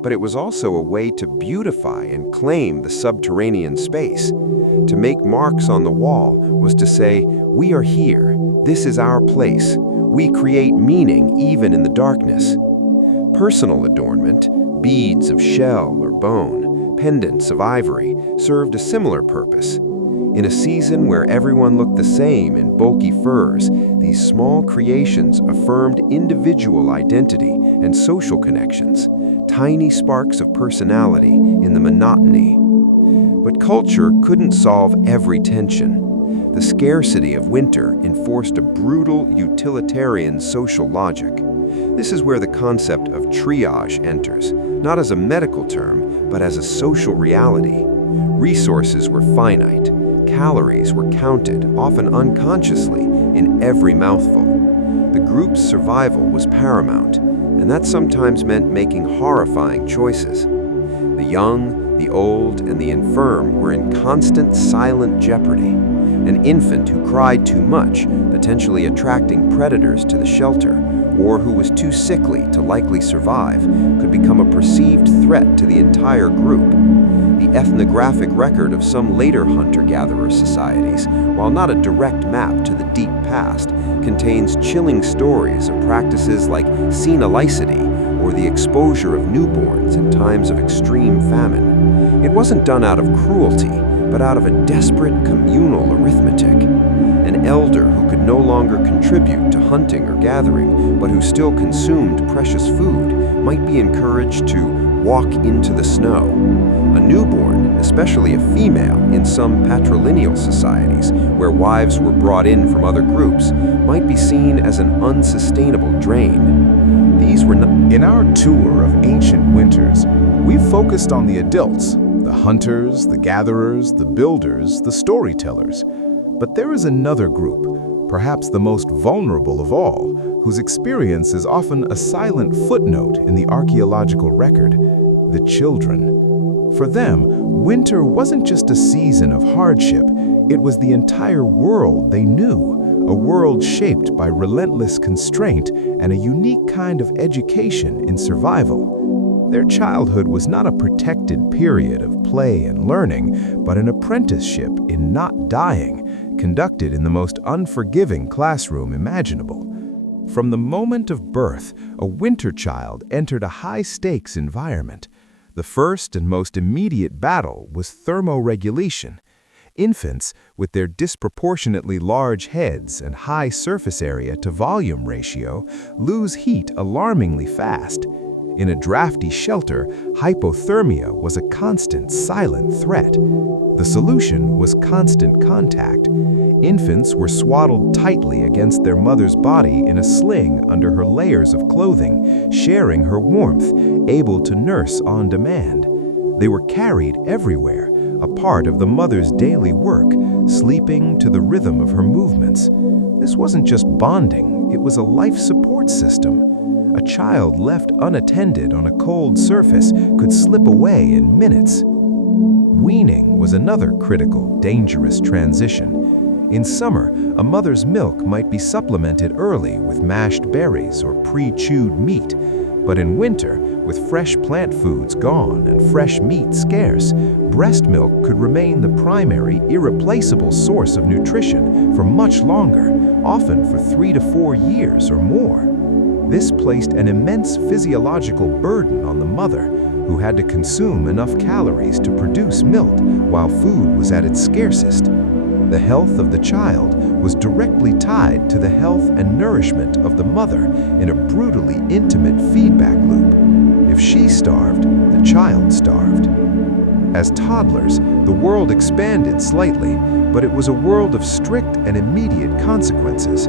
But it was also a way to beautify and claim the subterranean space. To make marks on the wall was to say, "We are here, this is our place, we create meaning even in the darkness." Personal adornment, beads of shell or bone, pendants of ivory, served a similar purpose. In a season where everyone looked the same in bulky furs, these small creations affirmed individual identity and social connections, tiny sparks of personality in the monotony. But culture couldn't solve every tension. The scarcity of winter enforced a brutal utilitarian social logic. This is where the concept of triage enters, not as a medical term, but as a social reality. Resources were finite. Calories were counted, often unconsciously, in every mouthful. The group's survival was paramount, and that sometimes meant making horrifying choices. The young, the old, and the infirm were in constant silent jeopardy. An infant who cried too much, potentially attracting predators to the shelter, or who was too sickly to likely survive, could become a perceived threat to the entire group. The ethnographic record of some later hunter-gatherer societies, while not a direct map to the deep past, contains chilling stories of practices like senelicity or the exposure of newborns in times of extreme famine. It wasn't done out of cruelty, but out of a desperate communal arithmetic. An elder who could no longer contribute to hunting or gathering, but who still consumed precious food, might be encouraged to walk into the snow. A newborn, especially a female in some patrilineal societies where wives were brought in from other groups, might be seen as an unsustainable drain. These were not... In our tour of ancient winters, we've focused on the adults, the hunters, the gatherers, the builders, the storytellers. But there is another group, perhaps the most vulnerable of all, whose experience is often a silent footnote in the archaeological record: the children. For them, winter wasn't just a season of hardship, it was the entire world they knew, a world shaped by relentless constraint and a unique kind of education in survival. Their childhood was not a protected period of play and learning, but an apprenticeship in not dying, conducted in the most unforgiving classroom imaginable. From the moment of birth, a winter child entered a high-stakes environment. The first and most immediate battle was thermoregulation. Infants, with their disproportionately large heads and high surface area to volume ratio, lose heat alarmingly fast. In a drafty shelter, hypothermia was a constant, silent threat. The solution was constant contact. Infants were swaddled tightly against their mother's body in a sling under her layers of clothing, sharing her warmth, able to nurse on demand. They were carried everywhere, a part of the mother's daily work, sleeping to the rhythm of her movements. This wasn't just bonding, it was a life support system. A child left unattended on a cold surface could slip away in minutes. Weaning was another critical, dangerous transition. In summer, a mother's milk might be supplemented early with mashed berries or pre-chewed meat. But in winter, with fresh plant foods gone and fresh meat scarce, breast milk could remain the primary, irreplaceable source of nutrition for much longer, often for 3 to 4 years or more. This placed an immense physiological burden on the mother, who had to consume enough calories to produce milk while food was at its scarcest. The health of the child was directly tied to the health and nourishment of the mother in a brutally intimate feedback loop. If she starved, the child starved. As toddlers, the world expanded slightly, but it was a world of strict and immediate consequences.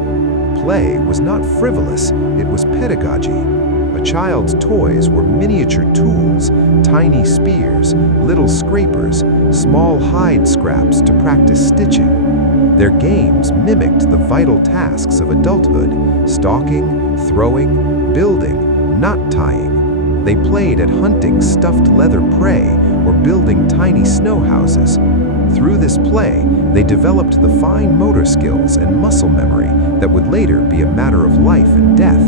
Play was not frivolous, it was pedagogy. A child's toys were miniature tools, tiny spears, little scrapers, small hide scraps to practice stitching. Their games mimicked the vital tasks of adulthood: stalking, throwing, building, knot tying. They played at hunting stuffed leather prey or building tiny snow houses. Through this play, they developed the fine motor skills and muscle memory that would later be a matter of life and death.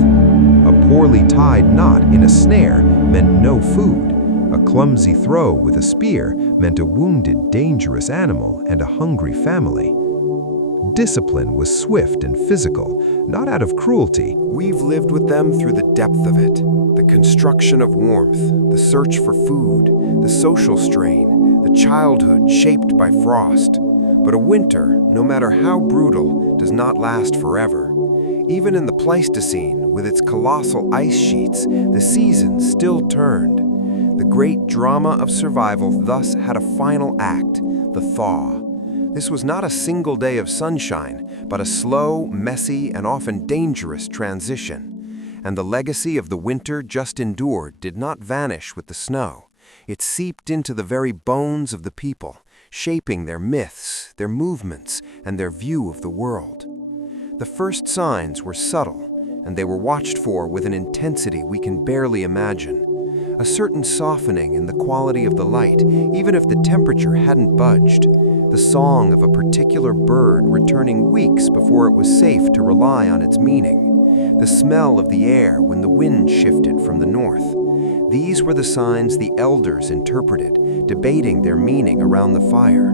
A poorly tied knot in a snare meant no food. A clumsy throw with a spear meant a wounded, dangerous animal and a hungry family. Discipline was swift and physical, not out of cruelty. We've lived with them through the depth of it, the construction of warmth, the search for food, the social strain, the childhood shaped by frost. But a winter, no matter how brutal, does not last forever. Even in the Pleistocene, with its colossal ice sheets, the seasons still turned. The great drama of survival thus had a final act, the thaw. This was not a single day of sunshine, but a slow, messy, and often dangerous transition. And the legacy of the winter just endured did not vanish with the snow. It seeped into the very bones of the people, shaping their myths, their movements, and their view of the world. The first signs were subtle, and they were watched for with an intensity we can barely imagine. A certain softening in the quality of the light, even if the temperature hadn't budged. The song of a particular bird returning weeks before it was safe to rely on its meaning. The smell of the air when the wind shifted from the north. These were the signs the elders interpreted, debating their meaning around the fire.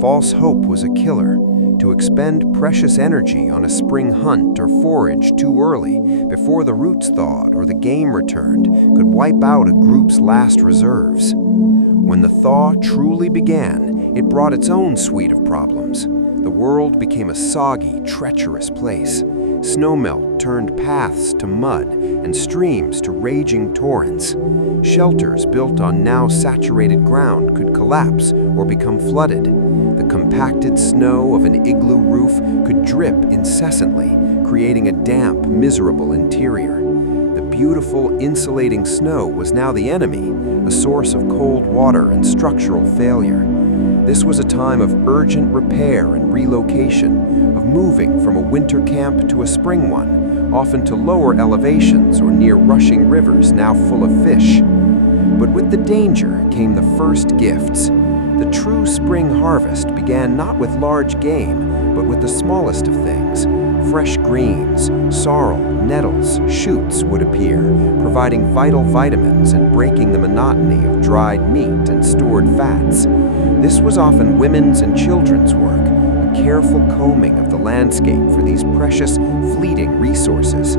False hope was a killer. To expend precious energy on a spring hunt or forage too early, before the roots thawed or the game returned, could wipe out a group's last reserves. When the thaw truly began, it brought its own suite of problems. The world became a soggy, treacherous place. Snowmelt turned paths to mud and streams to raging torrents. Shelters built on now saturated ground could collapse or become flooded. The compacted snow of an igloo roof could drip incessantly, creating a damp, miserable interior. The beautiful, insulating snow was now the enemy, a source of cold water and structural failure. This was a time of urgent repair and relocation, of moving from a winter camp to a spring one, often to lower elevations or near rushing rivers now full of fish. But with the danger came the first gifts. The true spring harvest began not with large game, but with the smallest of things. Fresh greens, sorrel, nettles, shoots would appear, providing vital vitamins and breaking the monotony of dried meat and stored fats. This was often women's and children's work, a careful combing of the landscape for these precious, fleeting resources.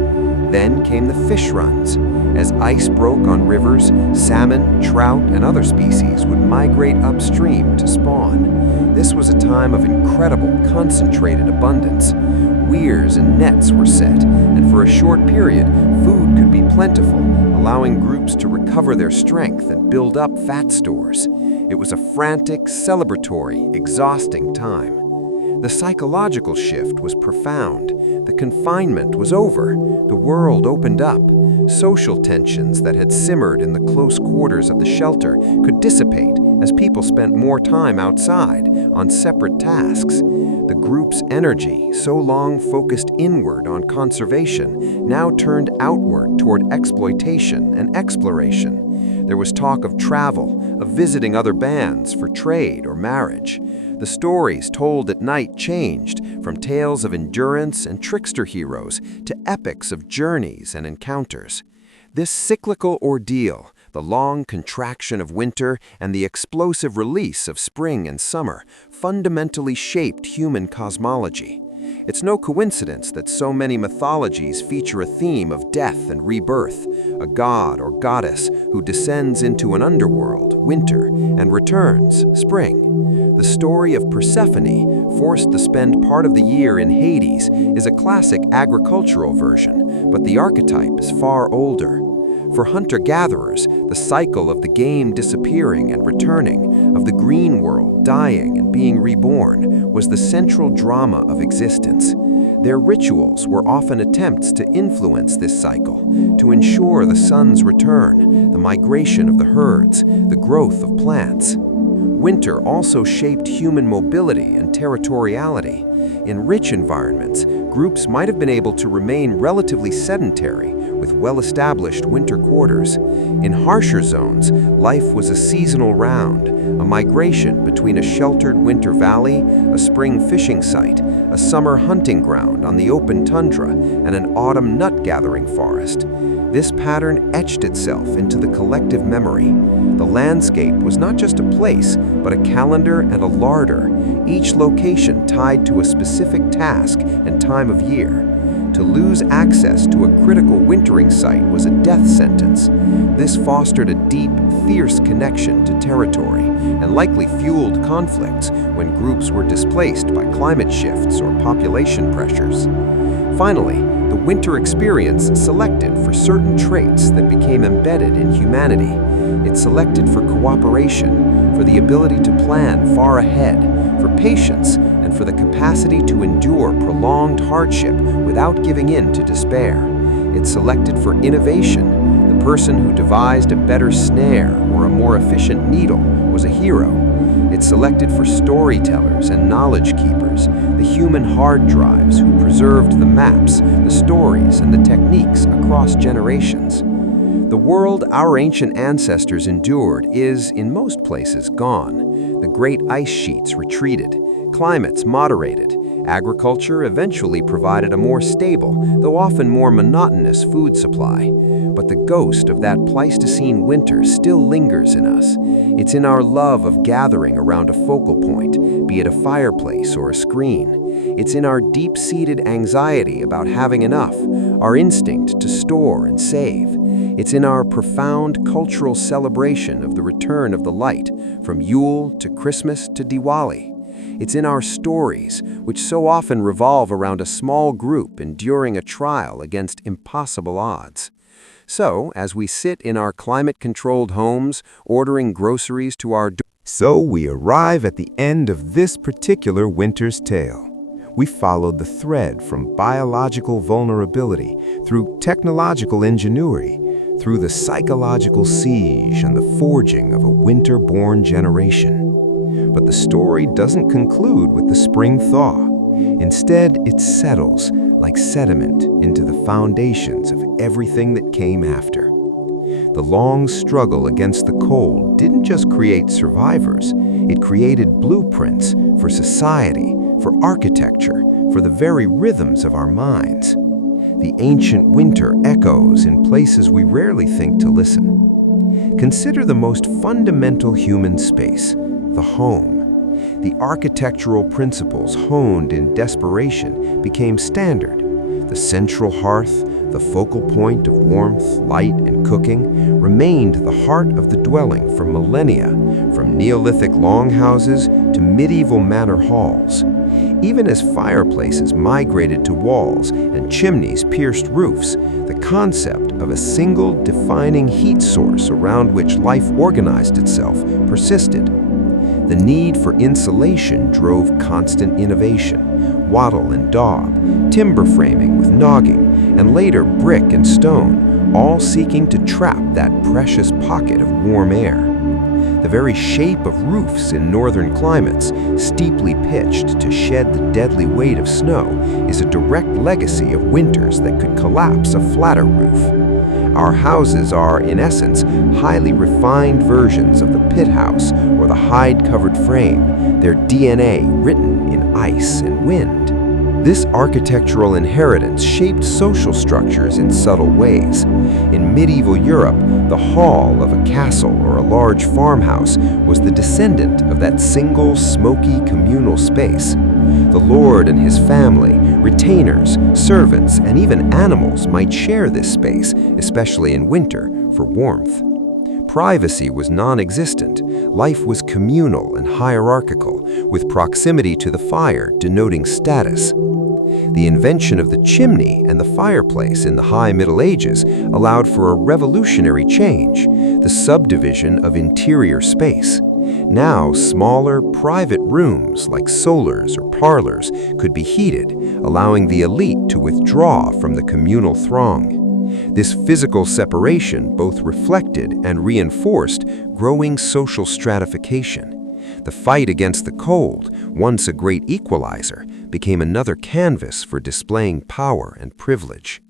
Then came the fish runs. As ice broke on rivers, salmon, trout, and other species would migrate upstream to spawn. This was a time of incredible, concentrated abundance. Weirs and nets were set, and for a short period, food could be plentiful, allowing groups to recover their strength and build up fat stores. It was a frantic, celebratory, exhausting time. The psychological shift was profound. The confinement was over. The world opened up. Social tensions that had simmered in the close quarters of the shelter could dissipate as people spent more time outside, on separate tasks. The group's energy, so long focused inward on conservation, now turned outward toward exploitation and exploration. There was talk of travel, of visiting other bands for trade or marriage. The stories told at night changed, from tales of endurance and trickster heroes to epics of journeys and encounters. This cyclical ordeal, the long contraction of winter and the explosive release of spring and summer, fundamentally shaped human cosmology. It's no coincidence that so many mythologies feature a theme of death and rebirth, a god or goddess who descends into an underworld, winter, and returns, spring. The story of Persephone, forced to spend part of the year in Hades, is a classic agricultural version, but the archetype is far older. For hunter-gatherers, the cycle of the game disappearing and returning, of the green world dying and being reborn, was the central drama of existence. Their rituals were often attempts to influence this cycle, to ensure the sun's return, the migration of the herds, the growth of plants. Winter also shaped human mobility and territoriality. In rich environments, groups might have been able to remain relatively sedentary with well-established winter quarters. In harsher zones, life was a seasonal round, a migration between a sheltered winter valley, a spring fishing site, a summer hunting ground on the open tundra, and an autumn nut-gathering forest. This pattern etched itself into the collective memory. The landscape was not just a place, but a calendar and a larder, each location tied to a specific task and time of year. To lose access to a critical wintering site was a death sentence. This fostered a deep, fierce connection to territory and likely fueled conflicts when groups were displaced by climate shifts or population pressures. Finally, the winter experience selected for certain traits that became embedded in humanity. It selected for cooperation, for the ability to plan far ahead, for patience, and for the capacity to endure prolonged hardship without giving in to despair. It selected for innovation. The person who devised a better snare or a more efficient needle was a hero. It selected for storytellers and knowledge keepers, the human hard drives who preserved the maps, the stories, and the techniques across generations. The world our ancient ancestors endured is, in most places, gone. The great ice sheets retreated, climates moderated, agriculture eventually provided a more stable, though often more monotonous food supply. But the ghost of that Pleistocene winter still lingers in us. It's in our love of gathering around a focal point, be it a fireplace or a screen. It's in our deep-seated anxiety about having enough, our instinct to store and save. It's in our profound cultural celebration of the return of the light, from Yule to Christmas to Diwali. It's in our stories, which so often revolve around a small group enduring a trial against impossible odds. So, as we sit in our climate-controlled homes, ordering groceries to our door, So we arrive at the end of this particular winter's tale. We followed the thread from biological vulnerability through technological ingenuity, through the psychological siege and the forging of a winter-born generation. But the story doesn't conclude with the spring thaw. Instead, it settles like sediment into the foundations of everything that came after. The long struggle against the cold didn't just create survivors, it created blueprints for society, for architecture, for the very rhythms of our minds. The ancient winter echoes in places we rarely think to listen. Consider the most fundamental human space, the home. The architectural principles honed in desperation became standard. The central hearth, the focal point of warmth, light, and cooking, remained the heart of the dwelling for millennia, from Neolithic longhouses to medieval manor halls. Even as fireplaces migrated to walls and chimneys pierced roofs, the concept of a single defining heat source around which life organized itself persisted. The need for insulation drove constant innovation, wattle and daub, timber framing with nogging, and later brick and stone, all seeking to trap that precious pocket of warm air. The very shape of roofs in northern climates, steeply pitched to shed the deadly weight of snow, is a direct legacy of winters that could collapse a flatter roof. Our houses are, in essence, highly refined versions of the pit house or the hide-covered frame, their DNA written in ice and wind. This architectural inheritance shaped social structures in subtle ways. In medieval Europe, the hall of a castle or a large farmhouse was the descendant of that single, smoky communal space. The lord and his family, retainers, servants, and even animals might share this space, especially in winter, for warmth. Privacy was non-existent. Life was communal and hierarchical, with proximity to the fire denoting status. The invention of the chimney and the fireplace in the High Middle Ages allowed for a revolutionary change, the subdivision of interior space. Now, smaller, private rooms like solars or parlors could be heated, allowing the elite to withdraw from the communal throng. This physical separation both reflected and reinforced growing social stratification. The fight against the cold, once a great equalizer, became another canvas for displaying power and privilege.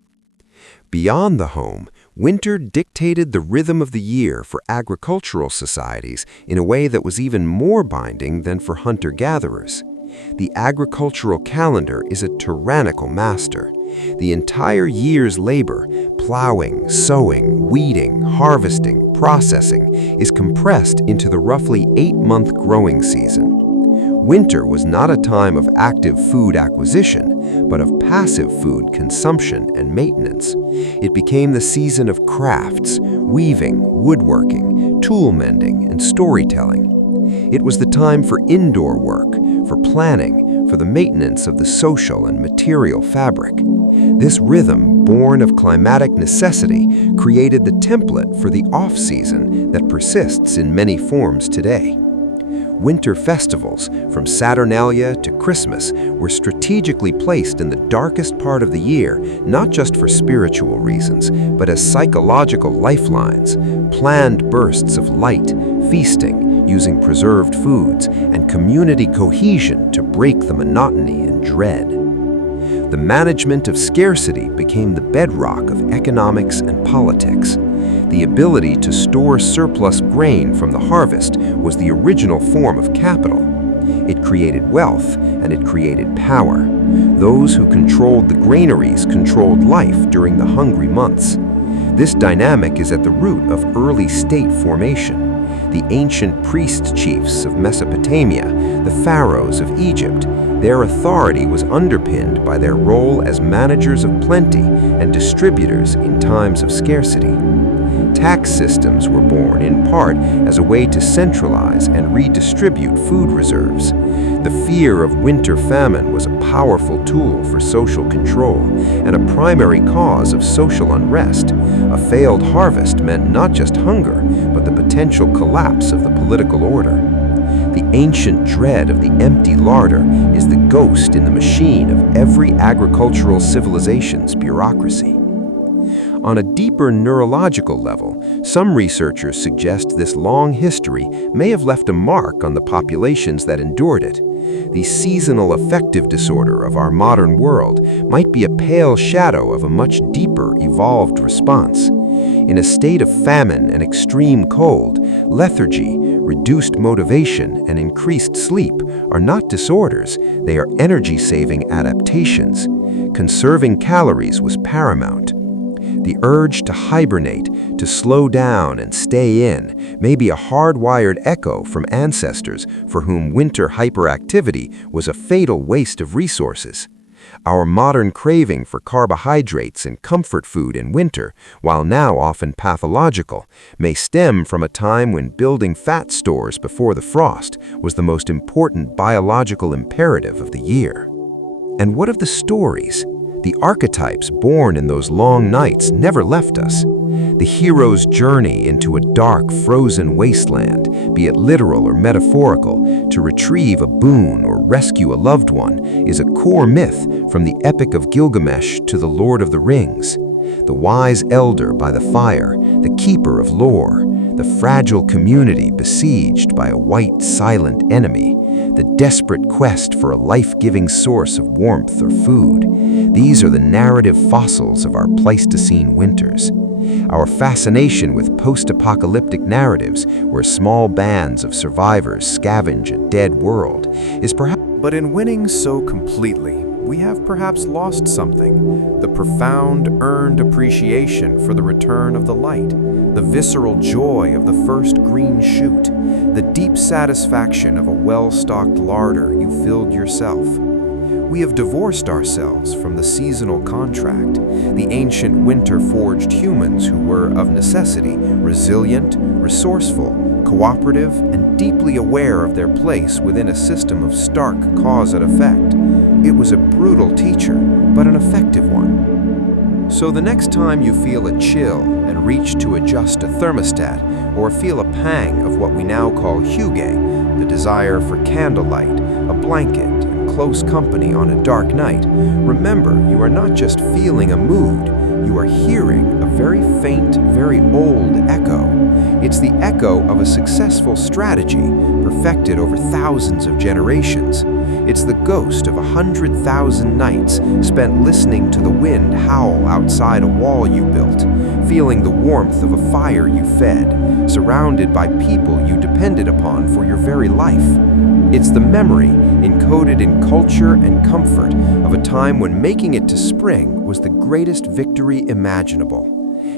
Beyond the home, Winter dictated the rhythm of the year for agricultural societies in a way that was even more binding than for hunter-gatherers. The agricultural calendar is a tyrannical master. The entire year's labor, plowing, sowing, weeding, harvesting, processing, is compressed into the roughly 8-month growing season. Winter was not a time of active food acquisition, but of passive food consumption and maintenance. It became the season of crafts, weaving, woodworking, tool mending, and storytelling. It was the time for indoor work, for planning, for the maintenance of the social and material fabric. This rhythm, born of climatic necessity, created the template for the off-season that persists in many forms today. Winter festivals, from Saturnalia to Christmas, were strategically placed in the darkest part of the year, not just for spiritual reasons, but as psychological lifelines, planned bursts of light, feasting, using preserved foods, and community cohesion to break the monotony and dread. The management of scarcity became the bedrock of economics and politics. The ability to store surplus grain from the harvest was the original form of capital. It created wealth and it created power. Those who controlled the granaries controlled life during the hungry months. This dynamic is at the root of early state formation. The ancient priest chiefs of Mesopotamia, the pharaohs of Egypt, their authority was underpinned by their role as managers of plenty and distributors in times of scarcity. Tax systems were born in part as a way to centralize and redistribute food reserves. The fear of winter famine was a powerful tool for social control and a primary cause of social unrest. A failed harvest meant not just hunger, but the potential collapse of the political order. The ancient dread of the empty larder is the ghost in the machine of every agricultural civilization's bureaucracy. On a deeper neurological level, some researchers suggest this long history may have left a mark on the populations that endured it. The seasonal affective disorder of our modern world might be a pale shadow of a much deeper, evolved response. In a state of famine and extreme cold, lethargy, reduced motivation, and increased sleep are not disorders, they are energy-saving adaptations. Conserving calories was paramount. The urge to hibernate, to slow down and stay in, may be a hardwired echo from ancestors for whom winter hyperactivity was a fatal waste of resources. Our modern craving for carbohydrates and comfort food in winter, while now often pathological, may stem from a time when building fat stores before the frost was the most important biological imperative of the year. And what of the stories? The archetypes born in those long nights never left us. The hero's journey into a dark, frozen wasteland, be it literal or metaphorical, to retrieve a boon or rescue a loved one, is a core myth from the Epic of Gilgamesh to the Lord of the Rings. The wise elder by the fire, the keeper of lore, the fragile community besieged by a white, silent enemy, the desperate quest for a life-giving source of warmth or food. These are the narrative fossils of our Pleistocene winters. Our fascination with post-apocalyptic narratives, where small bands of survivors scavenge a dead world, is perhaps... But in winning so completely, we have perhaps lost something, the profound earned appreciation for the return of the light, the visceral joy of the first green shoot, the deep satisfaction of a well-stocked larder you filled yourself. We have divorced ourselves from the seasonal contract, the ancient winter-forged humans who were, of necessity, resilient, resourceful, cooperative, and deeply aware of their place within a system of stark cause and effect. It was a brutal teacher, but an effective one. So the next time you feel a chill and reach to adjust a thermostat, or feel a pang of what we now call hygge, the desire for candlelight, a blanket, and close company on a dark night, remember you are not just feeling a mood, you are hearing a very faint, very old echo. It's the echo of a successful strategy perfected over thousands of generations. It's the ghost of 100,000 nights spent listening to the wind howl outside a wall you built, feeling the warmth of a fire you fed, surrounded by people you depended upon for your very life. It's the memory, encoded in culture and comfort, of a time when making it to spring was the greatest victory imaginable.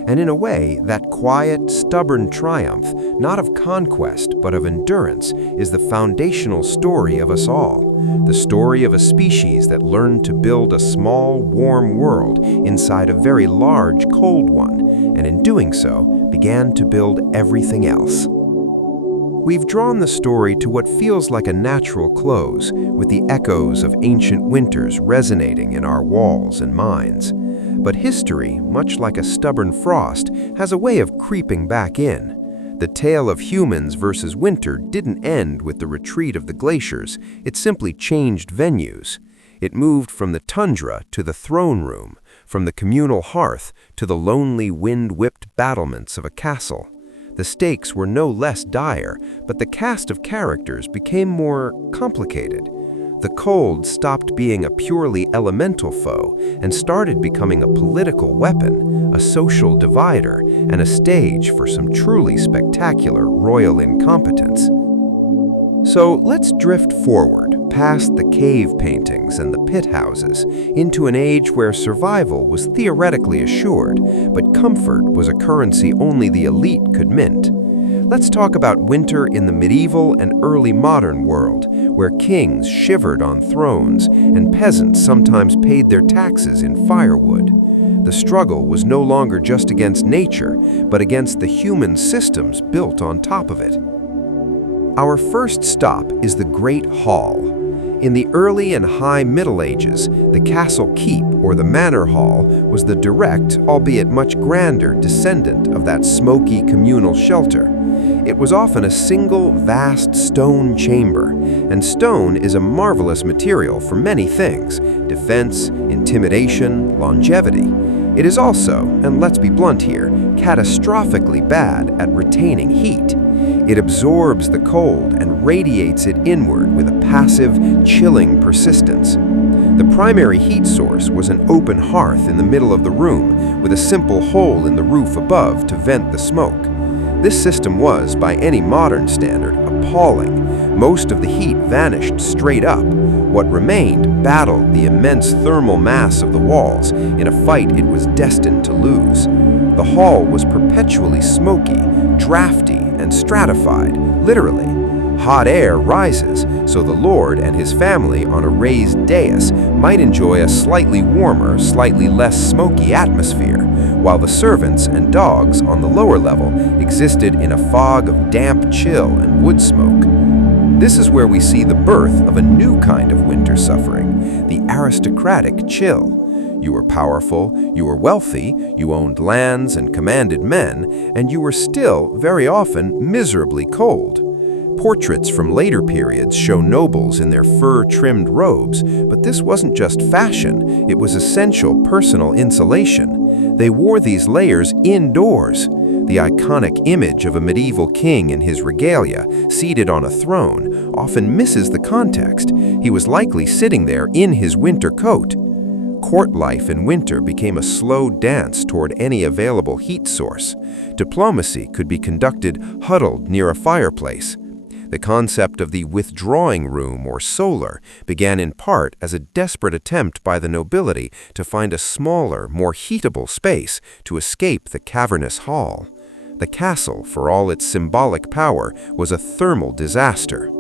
And in a way, that quiet, stubborn triumph, not of conquest but of endurance, is the foundational story of us all. The story of a species that learned to build a small, warm world inside a very large, cold one, and in doing so, began to build everything else. We've drawn the story to what feels like a natural close, with the echoes of ancient winters resonating in our walls and minds. But history, much like a stubborn frost, has a way of creeping back in. The tale of humans versus winter didn't end with the retreat of the glaciers, it simply changed venues. It moved from the tundra to the throne room, from the communal hearth to the lonely wind-whipped battlements of a castle. The stakes were no less dire, but the cast of characters became more complicated. The cold stopped being a purely elemental foe and started becoming a political weapon, a social divider, and a stage for some truly spectacular royal incompetence. So let's drift forward, past the cave paintings and the pit houses, into an age where survival was theoretically assured, but comfort was a currency only the elite could mint. Let's talk about winter in the medieval and early modern world, where kings shivered on thrones and peasants sometimes paid their taxes in firewood. The struggle was no longer just against nature, but against the human systems built on top of it. Our first stop is the Great Hall. In the early and high Middle Ages, the castle keep, or the manor hall, was the direct, albeit much grander, descendant of that smoky communal shelter. It was often a single, vast stone chamber, and stone is a marvelous material for many things: defense, intimidation, longevity. It is also, and let's be blunt here, catastrophically bad at retaining heat. It absorbs the cold and radiates it inward with a passive, chilling persistence. The primary heat source was an open hearth in the middle of the room, with a simple hole in the roof above to vent the smoke. This system was, by any modern standard, appalling. Most of the heat vanished straight up. What remained battled the immense thermal mass of the walls in a fight it was destined to lose. The hall was perpetually smoky, drafty, and stratified, literally. Hot air rises, so the lord and his family on a raised dais might enjoy a slightly warmer, slightly less smoky atmosphere, while the servants and dogs on the lower level existed in a fog of damp chill and wood smoke. This is where we see the birth of a new kind of winter suffering, the aristocratic chill. You were powerful, you were wealthy, you owned lands and commanded men, and you were still, very often, miserably cold. Portraits from later periods show nobles in their fur-trimmed robes, but this wasn't just fashion, it was essential personal insulation. They wore these layers indoors. The iconic image of a medieval king in his regalia, seated on a throne, often misses the context. He was likely sitting there in his winter coat. Court life in winter became a slow dance toward any available heat source. Diplomacy could be conducted huddled near a fireplace. The concept of the withdrawing room or solar began in part as a desperate attempt by the nobility to find a smaller, more heatable space to escape the cavernous hall. The castle, for all its symbolic power, was a thermal disaster.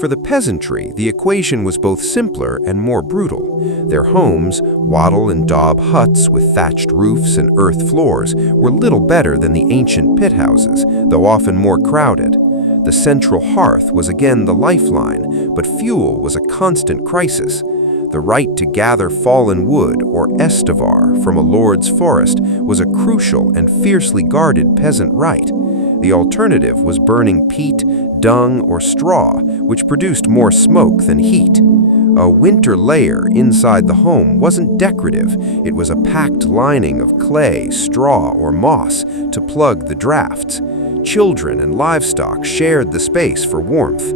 For the peasantry, the equation was both simpler and more brutal. Their homes, wattle and daub huts with thatched roofs and earth floors, were little better than the ancient pit houses, though often more crowded. The central hearth was again the lifeline, but fuel was a constant crisis. The right to gather fallen wood, or estevar, from a lord's forest was a crucial and fiercely guarded peasant right. The alternative was burning peat, dung, or straw, which produced more smoke than heat. A winter layer inside the home wasn't decorative, it was a packed lining of clay, straw, or moss to plug the drafts. Children and livestock shared the space for warmth.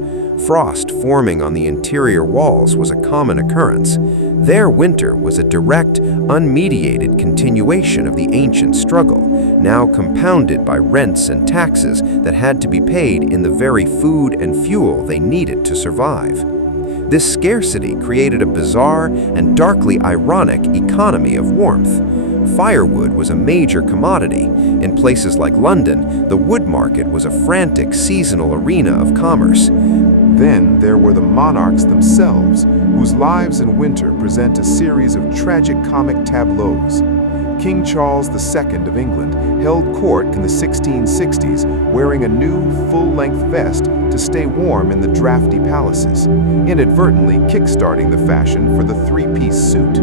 Frost forming on the interior walls was a common occurrence. Their winter was a direct, unmediated continuation of the ancient struggle, now compounded by rents and taxes that had to be paid in the very food and fuel they needed to survive. This scarcity created a bizarre and darkly ironic economy of warmth. Firewood was a major commodity. In places like London, the wood market was a frantic seasonal arena of commerce. Then there were the monarchs themselves, whose lives in winter present a series of tragic comic tableaus. King Charles II of England held court in the 1660s wearing a new full-length vest to stay warm in the drafty palaces, inadvertently kickstarting the fashion for the three-piece suit.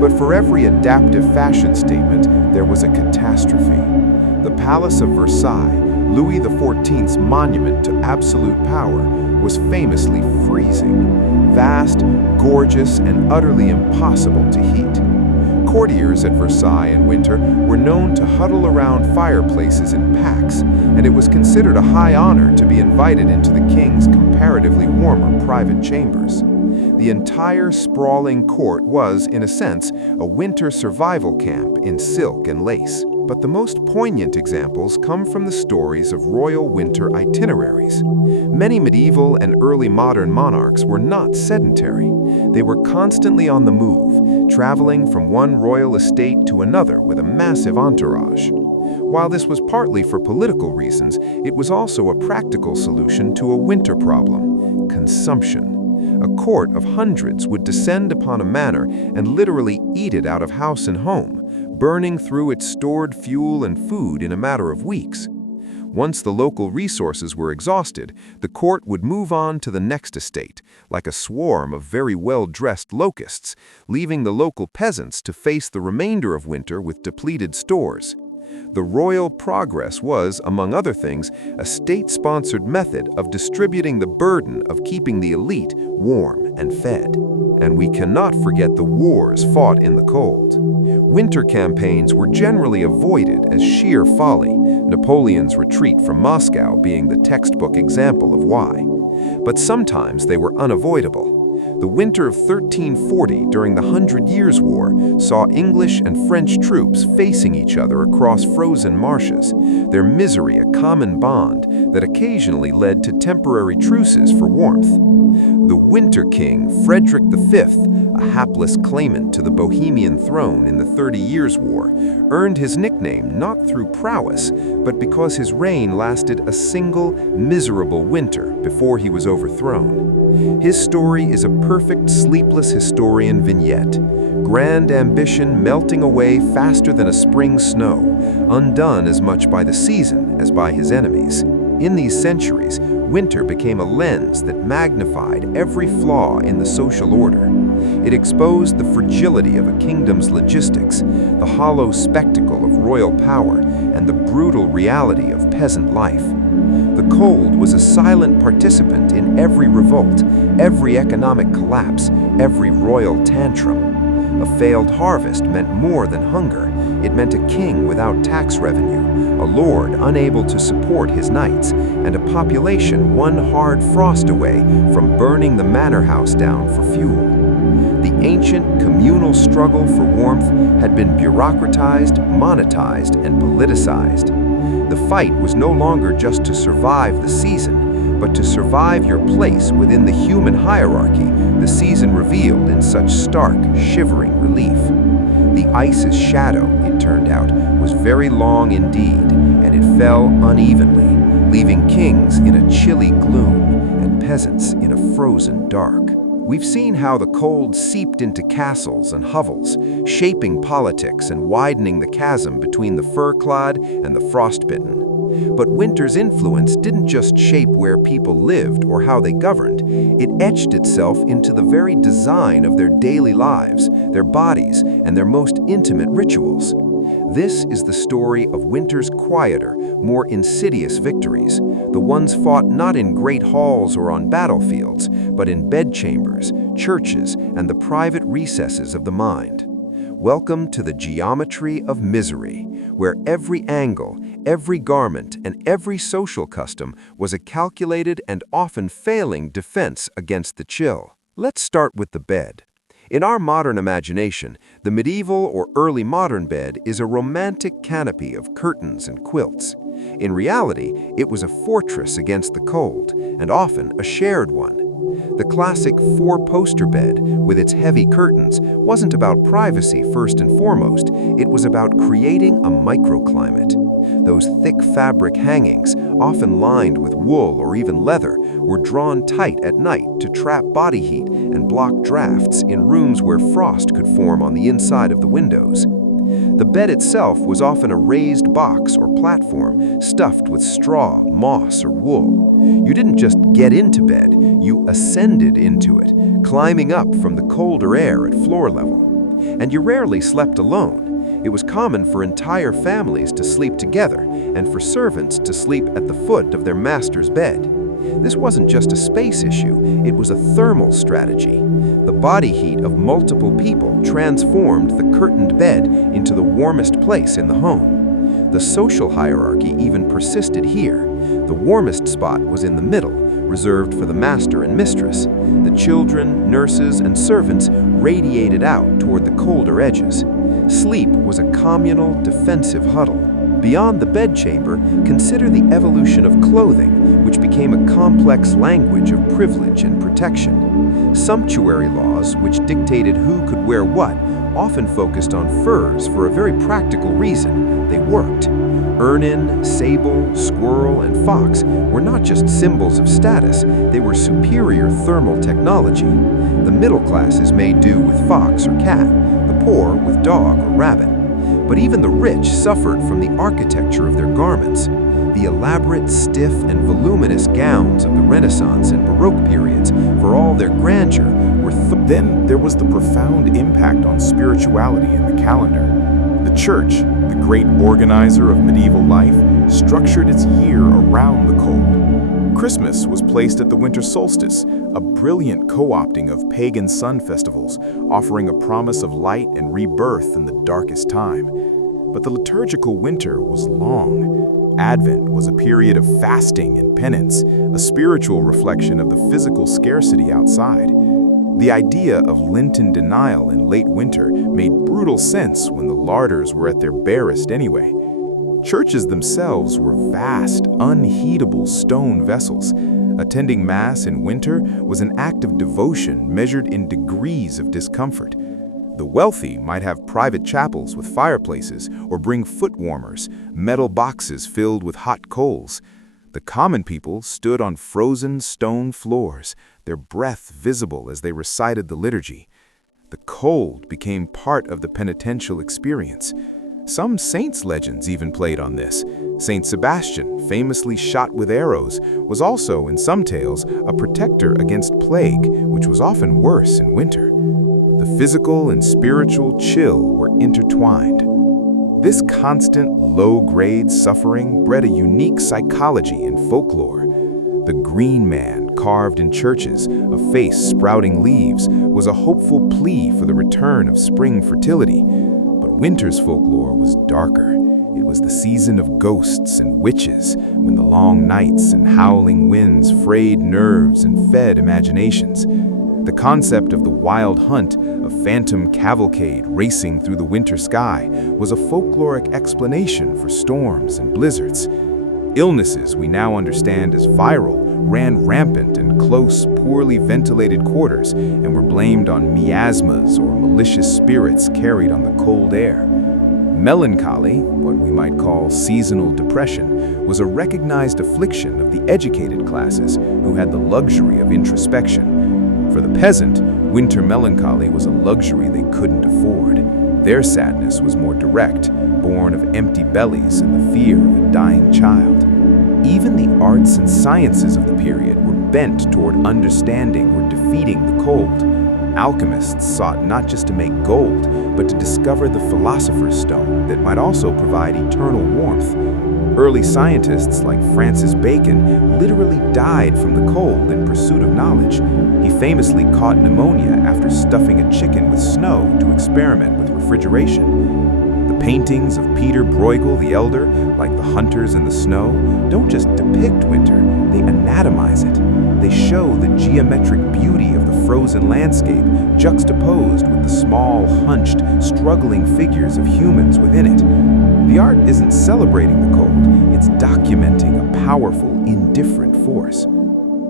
But for every adaptive fashion statement, there was a catastrophe. The Palace of Versailles, Louis XIV's monument to absolute power, was famously freezing, vast, gorgeous, and utterly impossible to heat. Courtiers at Versailles in winter were known to huddle around fireplaces in packs, and it was considered a high honor to be invited into the king's comparatively warmer private chambers. The entire sprawling court was, in a sense, a winter survival camp in silk and lace. But the most poignant examples come from the stories of royal winter itineraries. Many medieval and early modern monarchs were not sedentary. They were constantly on the move, traveling from one royal estate to another with a massive entourage. While this was partly for political reasons, it was also a practical solution to a winter problem: consumption. A court of hundreds would descend upon a manor and literally eat it out of house and home, burning through its stored fuel and food in a matter of weeks. Once the local resources were exhausted, the court would move on to the next estate, like a swarm of very well-dressed locusts, leaving the local peasants to face the remainder of winter with depleted stores. The royal progress was, among other things, a state-sponsored method of distributing the burden of keeping the elite warm and fed. And we cannot forget the wars fought in the cold. Winter campaigns were generally avoided as sheer folly, Napoleon's retreat from Moscow being the textbook example of why. But sometimes they were unavoidable. The winter of 1340 during the 100 Years' War saw English and French troops facing each other across frozen marshes, their misery a common bond that occasionally led to temporary truces for warmth. The Winter King, Frederick V, a hapless claimant to the Bohemian throne in the 30 Years' War, earned his nickname not through prowess, but because his reign lasted a single, miserable winter before he was overthrown. His story is a perfect Sleepless Historian vignette, grand ambition melting away faster than a spring snow, undone as much by the season as by his enemies. In these centuries, winter became a lens that magnified every flaw in the social order. It exposed the fragility of a kingdom's logistics, the hollow spectacle of royal power, and the brutal reality of peasant life. The cold was a silent participant in every revolt, every economic collapse, every royal tantrum. A failed harvest meant more than hunger. It meant a king without tax revenue, a lord unable to support his knights, and a population one hard frost away from burning the manor house down for fuel. The ancient communal struggle for warmth had been bureaucratized, monetized, and politicized. The fight was no longer just to survive the season, but to survive your place within the human hierarchy the season revealed in such stark, shivering relief. The ice's shadow, it turned out, was very long indeed, and it fell unevenly, leaving kings in a chilly gloom and peasants in a frozen dark. We've seen how the cold seeped into castles and hovels, shaping politics and widening the chasm between the fur-clad and the frostbitten. But winter's influence didn't just shape where people lived or how they governed. It etched itself into the very design of their daily lives, their bodies, and their most intimate rituals. This is the story of winter's quieter, more insidious victories, the ones fought not in great halls or on battlefields, but in bedchambers, churches, and the private recesses of the mind. Welcome to the geometry of misery, where every angle, every garment and every social custom was a calculated and often failing defense against the chill. Let's start with the bed. In our modern imagination, the medieval or early modern bed is a romantic canopy of curtains and quilts. In reality, it was a fortress against the cold, and often a shared one. The classic four-poster bed, with its heavy curtains, wasn't about privacy first and foremost. It was about creating a microclimate. Those thick fabric hangings, often lined with wool or even leather, were drawn tight at night to trap body heat and block drafts in rooms where frost could form on the inside of the windows. The bed itself was often a raised box or platform stuffed with straw, moss, or wool. You didn't just get into bed, you ascended into it, climbing up from the colder air at floor level. And you rarely slept alone. It was common for entire families to sleep together and for servants to sleep at the foot of their master's bed. This wasn't just a space issue, it was a thermal strategy. The body heat of multiple people transformed the curtained bed into the warmest place in the home. The social hierarchy even persisted here. The warmest spot was in the middle, reserved for the master and mistress. The children, nurses, and servants radiated out toward the colder edges. Sleep was a communal, defensive huddle. Beyond the bedchamber, consider the evolution of clothing, which became a complex language of privilege and protection. Sumptuary laws, which dictated who could wear what, often focused on furs for a very practical reason: they worked. Ermine, sable, squirrel, and fox were not just symbols of status, they were superior thermal technology. The middle classes made do with fox or cat, the poor with dog or rabbit. But even the rich suffered from the architecture of their garments. The elaborate, stiff, and voluminous gowns of the Renaissance and Baroque periods, for all their grandeur, were Then there was the profound impact on spirituality in the calendar. The church, the great organizer of medieval life, structured its year around the cold. Christmas was placed at the winter solstice, a brilliant co-opting of pagan sun festivals, offering a promise of light and rebirth in the darkest time. But the liturgical winter was long. Advent was a period of fasting and penance, a spiritual reflection of the physical scarcity outside. The idea of Lenten denial in late winter made brutal sense when the larders were at their barest anyway. Churches themselves were vast, unheatable stone vessels. Attending Mass in winter was an act of devotion measured in degrees of discomfort. The wealthy might have private chapels with fireplaces or bring foot warmers, metal boxes filled with hot coals. The common people stood on frozen stone floors, their breath visible as they recited the liturgy. The cold became part of the penitential experience. Some saints' legends even played on this. Saint Sebastian, famously shot with arrows, was also, in some tales, a protector against plague, which was often worse in winter. The physical and spiritual chill were intertwined. This constant, low-grade suffering bred a unique psychology in folklore. The green man, carved in churches, a face sprouting leaves, was a hopeful plea for the return of spring fertility. But winter's folklore was darker. It was the season of ghosts and witches, when the long nights and howling winds frayed nerves and fed imaginations. The concept of the wild hunt, a phantom cavalcade racing through the winter sky, was a folkloric explanation for storms and blizzards. Illnesses we now understand as viral ran rampant in close, poorly ventilated quarters and were blamed on miasmas or malicious spirits carried on the cold air. Melancholy, what we might call seasonal depression, was a recognized affliction of the educated classes who had the luxury of introspection. For the peasant, winter melancholy was a luxury they couldn't afford. Their sadness was more direct, born of empty bellies and the fear of a dying child. Even the arts and sciences of the period were bent toward understanding or defeating the cold. Alchemists sought not just to make gold, but to discover the philosopher's stone that might also provide eternal warmth. Early scientists like Francis Bacon literally died from the cold in pursuit of knowledge. He famously caught pneumonia after stuffing a chicken with snow to experiment with refrigeration. The Paintings of Peter Bruegel the Elder, like The Hunters in the Snow, don't just depict winter, they anatomize it. They show the geometric beauty of the frozen landscape juxtaposed with the small, hunched, struggling figures of humans within it. The art isn't celebrating the cold, it's documenting a powerful, indifferent force.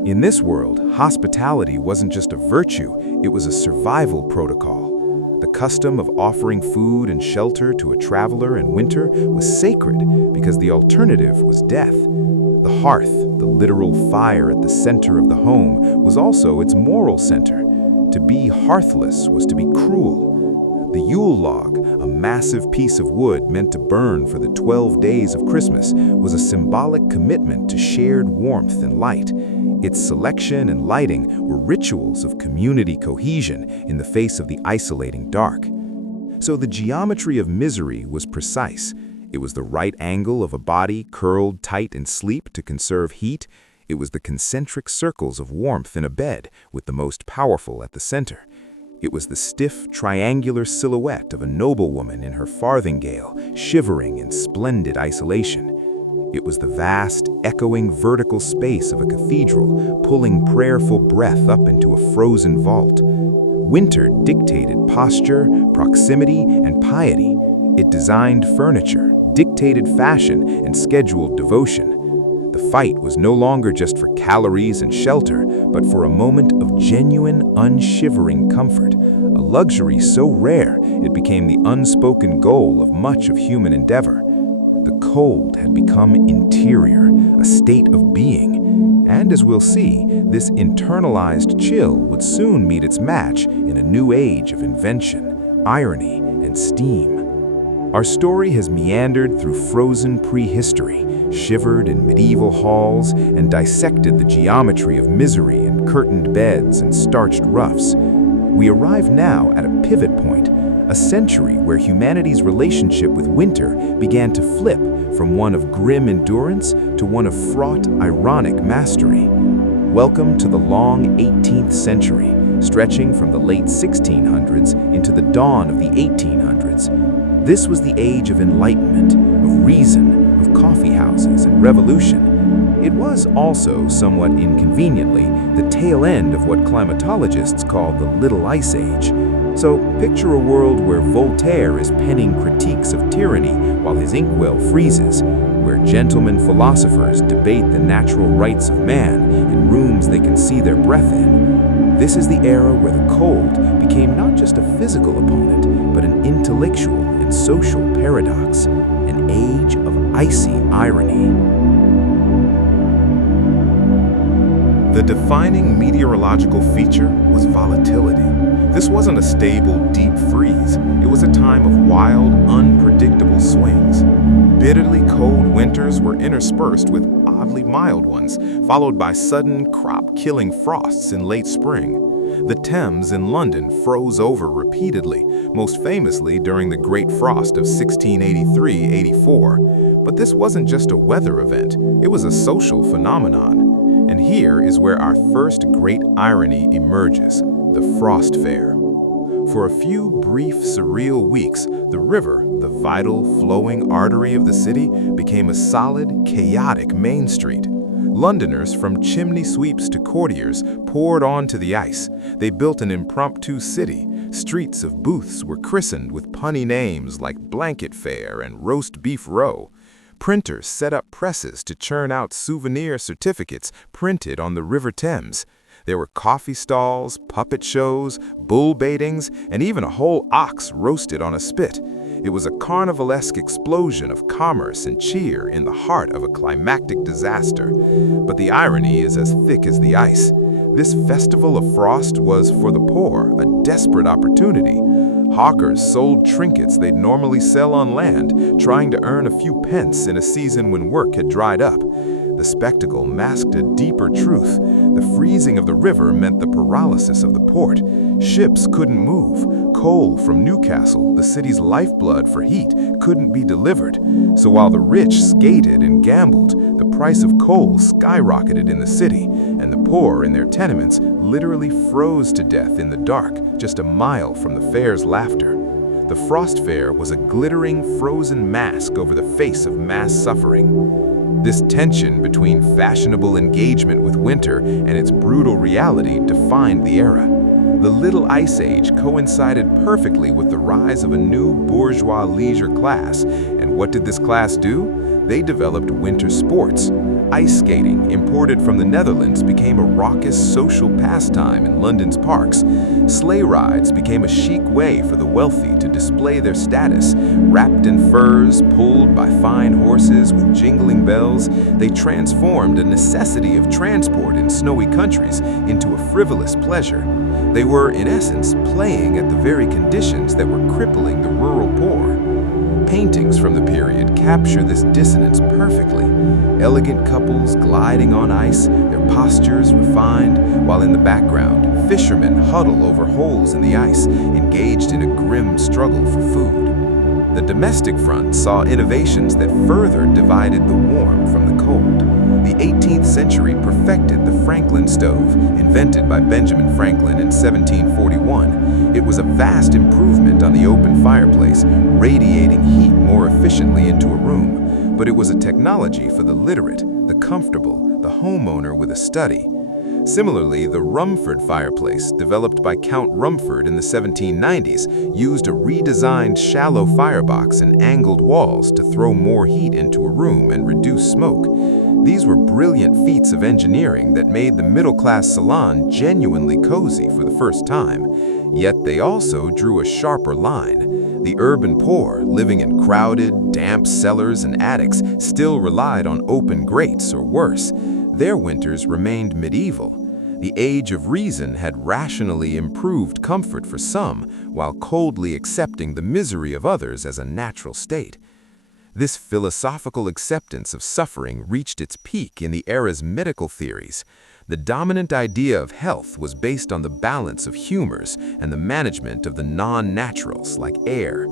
In this world, hospitality wasn't just a virtue, it was a survival protocol. The custom of offering food and shelter to a traveler in winter was sacred because the alternative was death. The hearth, the literal fire at the center of the home, was also its moral center. To be hearthless was to be cruel. The Yule log, a massive piece of wood meant to burn for the 12 days of Christmas, was a symbolic commitment to shared warmth and light. Its selection and lighting were rituals of community cohesion in the face of the isolating dark. So the geometry of misery was precise. It was the right angle of a body curled tight in sleep to conserve heat. It was the concentric circles of warmth in a bed, with the most powerful at the center. It was the stiff, triangular silhouette of a noblewoman in her farthingale, shivering in splendid isolation. It was the vast, echoing vertical space of a cathedral, pulling prayerful breath up into a frozen vault. Winter dictated posture, proximity, and piety. It designed furniture, dictated fashion, and scheduled devotion. The fight was no longer just for calories and shelter, but for a moment of genuine, unshivering comfort, a luxury so rare it became the unspoken goal of much of human endeavor. The cold had become interior, a state of being. And as we'll see, this internalized chill would soon meet its match in a new age of invention, irony, and steam. Our story has meandered through frozen prehistory, shivered in medieval halls, and dissected the geometry of misery in curtained beds and starched ruffs. We arrive now at a pivot point, a century where humanity's relationship with winter began to flip from one of grim endurance to one of fraught, ironic mastery. Welcome to the long 18th century, stretching from the late 1600s into the dawn of the 1800s. This was the age of enlightenment, of reason, of coffeehouses and revolution. It was also, somewhat inconveniently, the tail end of what climatologists call the Little Ice Age. So picture a world where Voltaire is penning critiques of tyranny while his inkwell freezes, where gentlemen philosophers debate the natural rights of man in rooms they can see their breath in. This is the era where the cold became not just a physical opponent, but an intellectual and social paradox, an age of icy irony. The defining meteorological feature was volatility. This wasn't a stable, deep freeze. It was a time of wild, unpredictable swings. Bitterly cold winters were interspersed with oddly mild ones, followed by sudden, crop-killing frosts in late spring. The Thames in London froze over repeatedly, most famously during the Great Frost of 1683-84. But this wasn't just a weather event, it was a social phenomenon. And here is where our first great irony emerges, the frost fair. For a few brief, surreal weeks, the river, the vital, flowing artery of the city, became a solid, chaotic main street. Londoners, from chimney sweeps to courtiers, poured onto the ice. They built an impromptu city. Streets of booths were christened with punny names like Blanket Fair and Roast Beef Row. Printers set up presses to churn out souvenir certificates printed on the River Thames. There were coffee stalls, puppet shows, bull baitings, and even a whole ox roasted on a spit. It was a carnivalesque explosion of commerce and cheer in the heart of a climactic disaster. But the irony is as thick as the ice. This festival of frost was, for the poor, a desperate opportunity. Hawkers sold trinkets they'd normally sell on land, trying to earn a few pence in a season when work had dried up. The spectacle masked a deeper truth. The freezing of the river meant the paralysis of the port. Ships couldn't move. Coal from Newcastle, the city's lifeblood for heat, couldn't be delivered. So while the rich skated and gambled, the price of coal skyrocketed in the city, and the poor in their tenements literally froze to death in the dark, just a mile from the fair's laughter. The frost fair was a glittering, frozen mask over the face of mass suffering. This tension between fashionable engagement with winter and its brutal reality defined the era. The Little Ice Age coincided perfectly with the rise of a new bourgeois leisure class. And what did this class do? They developed winter sports. Ice skating, imported from the Netherlands, became a raucous social pastime in London's parks. Sleigh rides became a chic way for the wealthy to display their status. Wrapped in furs, pulled by fine horses with jingling bells, they transformed a necessity of transport in snowy countries into a frivolous pleasure. They were, in essence, playing at the very conditions that were crippling the rural poor. Paintings from the period capture this dissonance perfectly. Elegant couples gliding on ice, their postures refined, while in the background, fishermen huddle over holes in the ice, engaged in a grim struggle for food. The domestic front saw innovations that further divided the warm from the cold. The 18th century perfected the Franklin stove, invented by Benjamin Franklin in 1741. It was a vast improvement on the open fireplace, radiating heat more efficiently into a room. But it was a technology for the literate, the comfortable, the homeowner with a study. Similarly, the Rumford fireplace, developed by Count Rumford in the 1790s, used a redesigned shallow firebox and angled walls to throw more heat into a room and reduce smoke. These were brilliant feats of engineering that made the middle-class salon genuinely cozy for the first time. Yet they also drew a sharper line. The urban poor, living in crowded, damp cellars and attics, still relied on open grates or worse. Their winters remained medieval. The age of reason had rationally improved comfort for some, while coldly accepting the misery of others as a natural state. This philosophical acceptance of suffering reached its peak in the era's medical theories. The dominant idea of health was based on the balance of humors and the management of the non-naturals like air.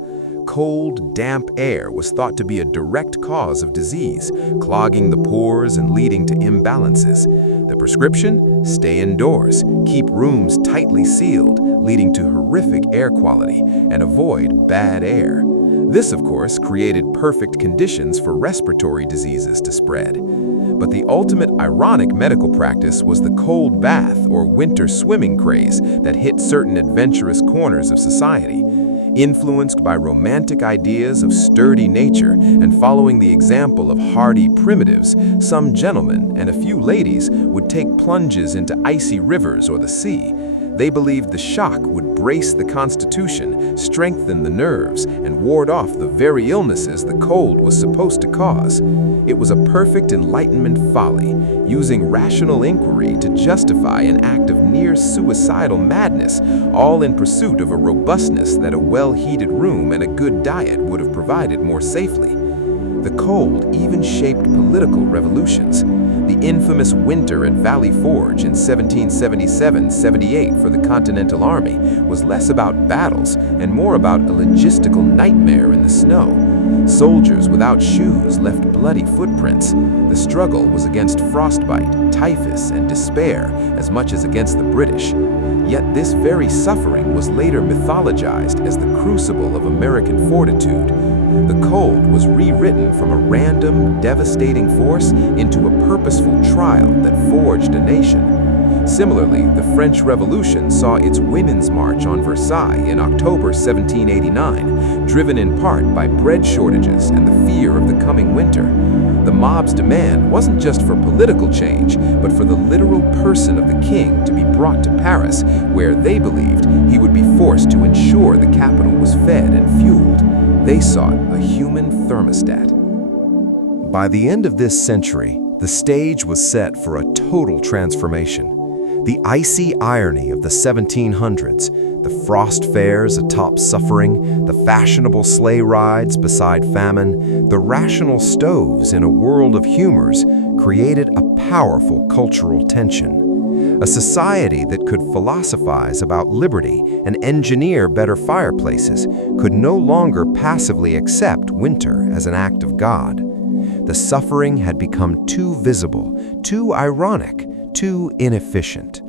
Cold, damp air was thought to be a direct cause of disease, clogging the pores and leading to imbalances. The prescription? Stay indoors, keep rooms tightly sealed, leading to horrific air quality, and avoid bad air. This, of course, created perfect conditions for respiratory diseases to spread. But the ultimate ironic medical practice was the cold bath or winter swimming craze that hit certain adventurous corners of society. Influenced by romantic ideas of sturdy nature and following the example of hardy primitives, some gentlemen and a few ladies would take plunges into icy rivers or the sea. They believed the shock would brace the constitution, strengthen the nerves, and ward off the very illnesses the cold was supposed to cause. It was a perfect Enlightenment folly, using rational inquiry to justify an act of near-suicidal madness, all in pursuit of a robustness that a well-heated room and a good diet would have provided more safely. The cold even shaped political revolutions. The infamous winter at Valley Forge in 1777-78 for the Continental Army was less about battles and more about a logistical nightmare in the snow. Soldiers without shoes left bloody footprints. The struggle was against frostbite, typhus, and despair as much as against the British. Yet this very suffering was later mythologized as the crucible of American fortitude. The cold was rewritten from a random, devastating force into a purposeful trial that forged a nation. Similarly, the French Revolution saw its Women's March on Versailles in October 1789, driven in part by bread shortages and the fear of the coming winter. The mob's demand wasn't just for political change, but for the literal person of the king to be brought to Paris, where they believed he would be forced to ensure the capital was fed and fueled. They sought a human thermostat. By the end of this century, the stage was set for a total transformation. The icy irony of the 1700s, the frost fairs atop suffering, the fashionable sleigh rides beside famine, the rational stoves in a world of humors created a powerful cultural tension. A society that could philosophize about liberty and engineer better fireplaces could no longer passively accept winter as an act of God. The suffering had become too visible, too ironic, too inefficient.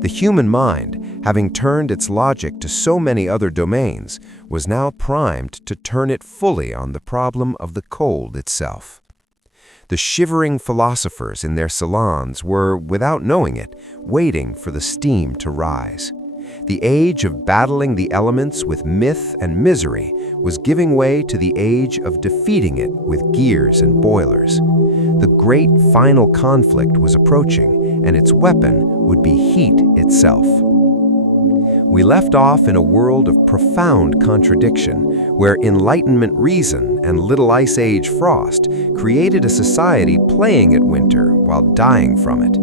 The human mind having turned its logic to so many other domains, was now primed to turn it fully on the problem of the cold itself. The shivering philosophers in their salons were, without knowing it, waiting for the steam to rise. The age of battling the elements with myth and misery was giving way to the age of defeating it with gears and boilers. The great final conflict was approaching, and its weapon would be heat itself. We left off in a world of profound contradiction, where Enlightenment reason and Little Ice Age frost created a society playing at winter while dying from it.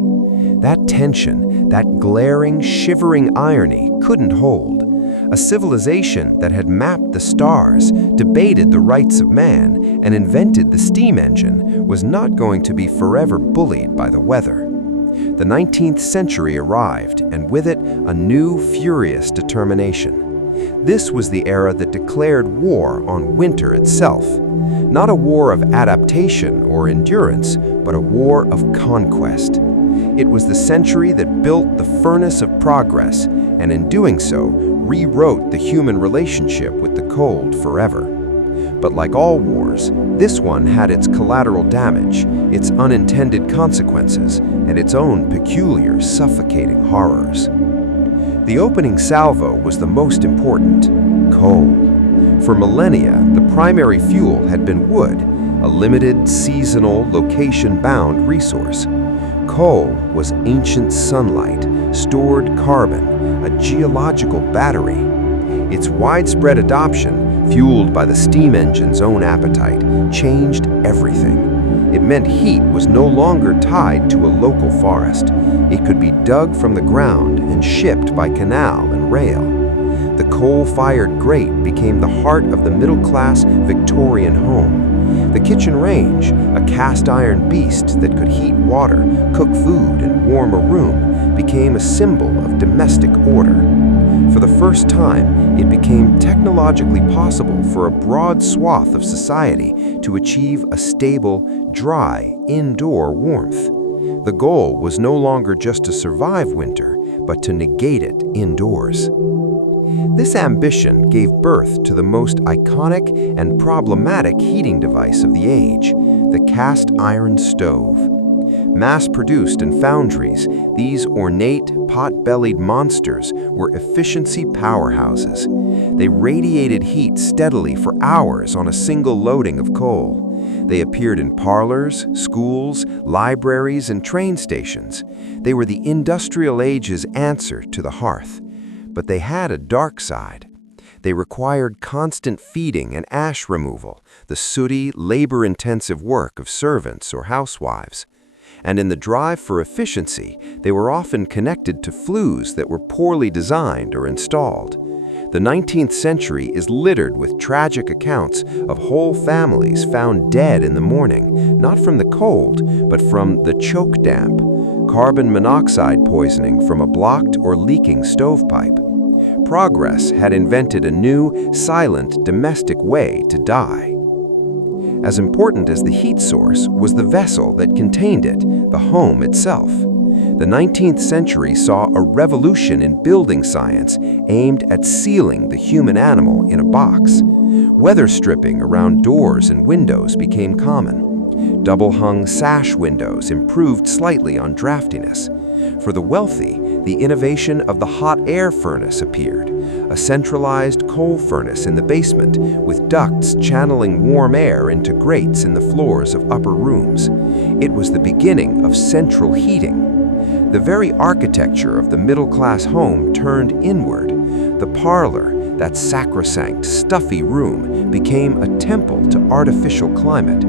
That tension, that glaring, shivering irony couldn't hold. A civilization that had mapped the stars, debated the rights of man, and invented the steam engine was not going to be forever bullied by the weather. The 19th century arrived, and with it, a new, furious determination. This was the era that declared war on winter itself. Not a war of adaptation or endurance, but a war of conquest. It was the century that built the furnace of progress, and in doing so, rewrote the human relationship with the cold forever. But like all wars, this one had its collateral damage, its unintended consequences, and its own peculiar, suffocating horrors. The opening salvo was the most important: coal. For millennia, the primary fuel had been wood, a limited, seasonal, location-bound resource. Coal was ancient sunlight, stored carbon, a geological battery. Its widespread adoption, fueled by the steam engine's own appetite, changed everything. It meant heat was no longer tied to a local forest. It could be dug from the ground and shipped by canal and rail. The coal-fired grate became the heart of the middle-class Victorian home. The kitchen range, a cast-iron beast that could heat water, cook food, and warm a room, became a symbol of domestic order. For the first time, it became technologically possible for a broad swath of society to achieve a stable, dry, indoor warmth. The goal was no longer just to survive winter, but to negate it indoors. This ambition gave birth to the most iconic and problematic heating device of the age, the cast iron stove. Mass-produced in foundries, these ornate, pot-bellied monsters were efficiency powerhouses. They radiated heat steadily for hours on a single loading of coal. They appeared in parlors, schools, libraries, and train stations. They were the industrial age's answer to the hearth. But they had a dark side. They required constant feeding and ash removal, the sooty, labor-intensive work of servants or housewives. And in the drive for efficiency, they were often connected to flues that were poorly designed or installed. The 19th century is littered with tragic accounts of whole families found dead in the morning, not from the cold, but from the choke damp, carbon monoxide poisoning from a blocked or leaking stovepipe. Progress had invented a new, silent, domestic way to die. As important as the heat source was the vessel that contained it, the home itself. The 19th century saw a revolution in building science aimed at sealing the human animal in a box. Weather stripping around doors and windows became common. Double-hung sash windows improved slightly on draftiness. For the wealthy, the innovation of the hot air furnace appeared, a centralized coal furnace in the basement with ducts channeling warm air into grates in the floors of upper rooms. It was the beginning of central heating. The very architecture of the middle-class home turned inward. The parlor, that sacrosanct, stuffy room, became a temple to artificial climate.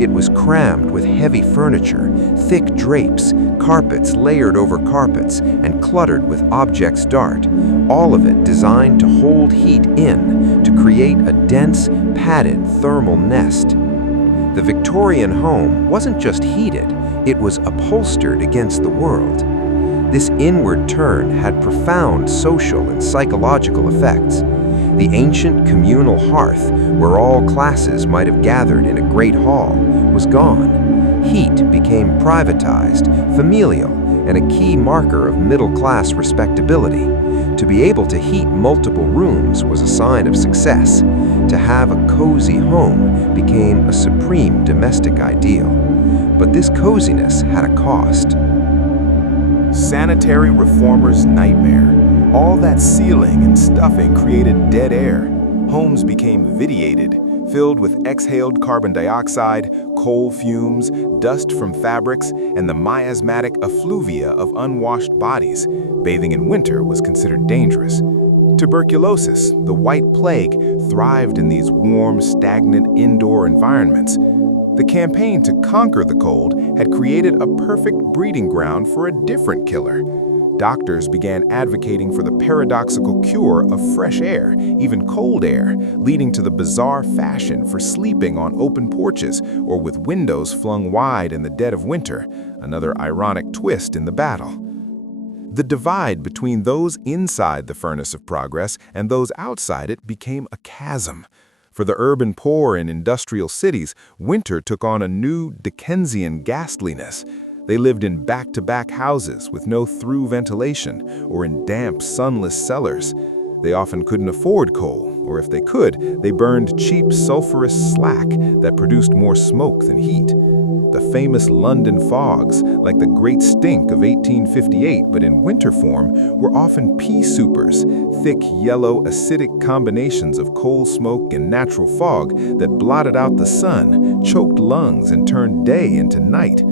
It was crammed with heavy furniture, thick drapes, carpets layered over carpets, and cluttered with objects d'art, all of it designed to hold heat in, to create a dense, padded thermal nest. The Victorian home wasn't just heated, it was upholstered against the world. This inward turn had profound social and psychological effects. The ancient communal hearth, where all classes might have gathered in a great hall, was gone. Heat became privatized, familial, and a key marker of middle-class respectability. To be able to heat multiple rooms was a sign of success. To have a cozy home became a supreme domestic ideal. But this coziness had a cost. Sanitary reformer's nightmare. All that sealing and stuffing created dead air. Homes became vitiated, filled with exhaled carbon dioxide, coal fumes, dust from fabrics, and the miasmatic effluvia of unwashed bodies. Bathing in winter was considered dangerous. Tuberculosis, the white plague, thrived in these warm, stagnant indoor environments. The campaign to conquer the cold had created a perfect breeding ground for a different killer. Doctors began advocating for the paradoxical cure of fresh air, even cold air, leading to the bizarre fashion for sleeping on open porches or with windows flung wide in the dead of winter, another ironic twist in the battle. The divide between those inside the furnace of progress and those outside it became a chasm. For the urban poor in industrial cities, winter took on a new Dickensian ghastliness. They lived in back-to-back houses with no through ventilation or in damp, sunless cellars. They often couldn't afford coal, or if they could, they burned cheap sulfurous slack that produced more smoke than heat. The famous London fogs, like the Great Stink of 1858 but in winter form, were often pea soupers, thick, yellow, acidic combinations of coal smoke and natural fog that blotted out the sun, choked lungs, and turned day into night.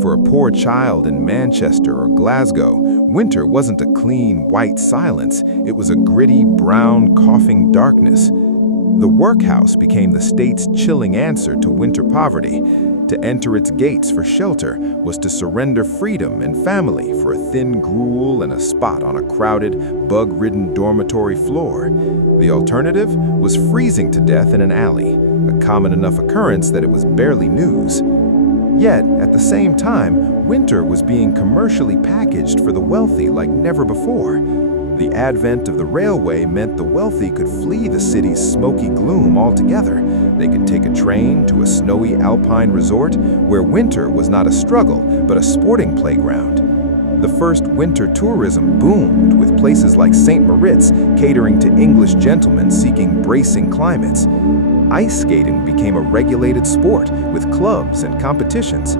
For a poor child in Manchester or Glasgow, winter wasn't a clean, white silence. It was a gritty, brown, coughing darkness. The workhouse became the state's chilling answer to winter poverty. To enter its gates for shelter was to surrender freedom and family for a thin gruel and a spot on a crowded, bug-ridden dormitory floor. The alternative was freezing to death in an alley, a common enough occurrence that it was barely news. Yet, at the same time, winter was being commercially packaged for the wealthy like never before. The advent of the railway meant the wealthy could flee the city's smoky gloom altogether. They could take a train to a snowy alpine resort where winter was not a struggle, but a sporting playground. The first winter tourism boomed, with places like St. Moritz catering to English gentlemen seeking bracing climates. Ice skating became a regulated sport with clubs and competitions.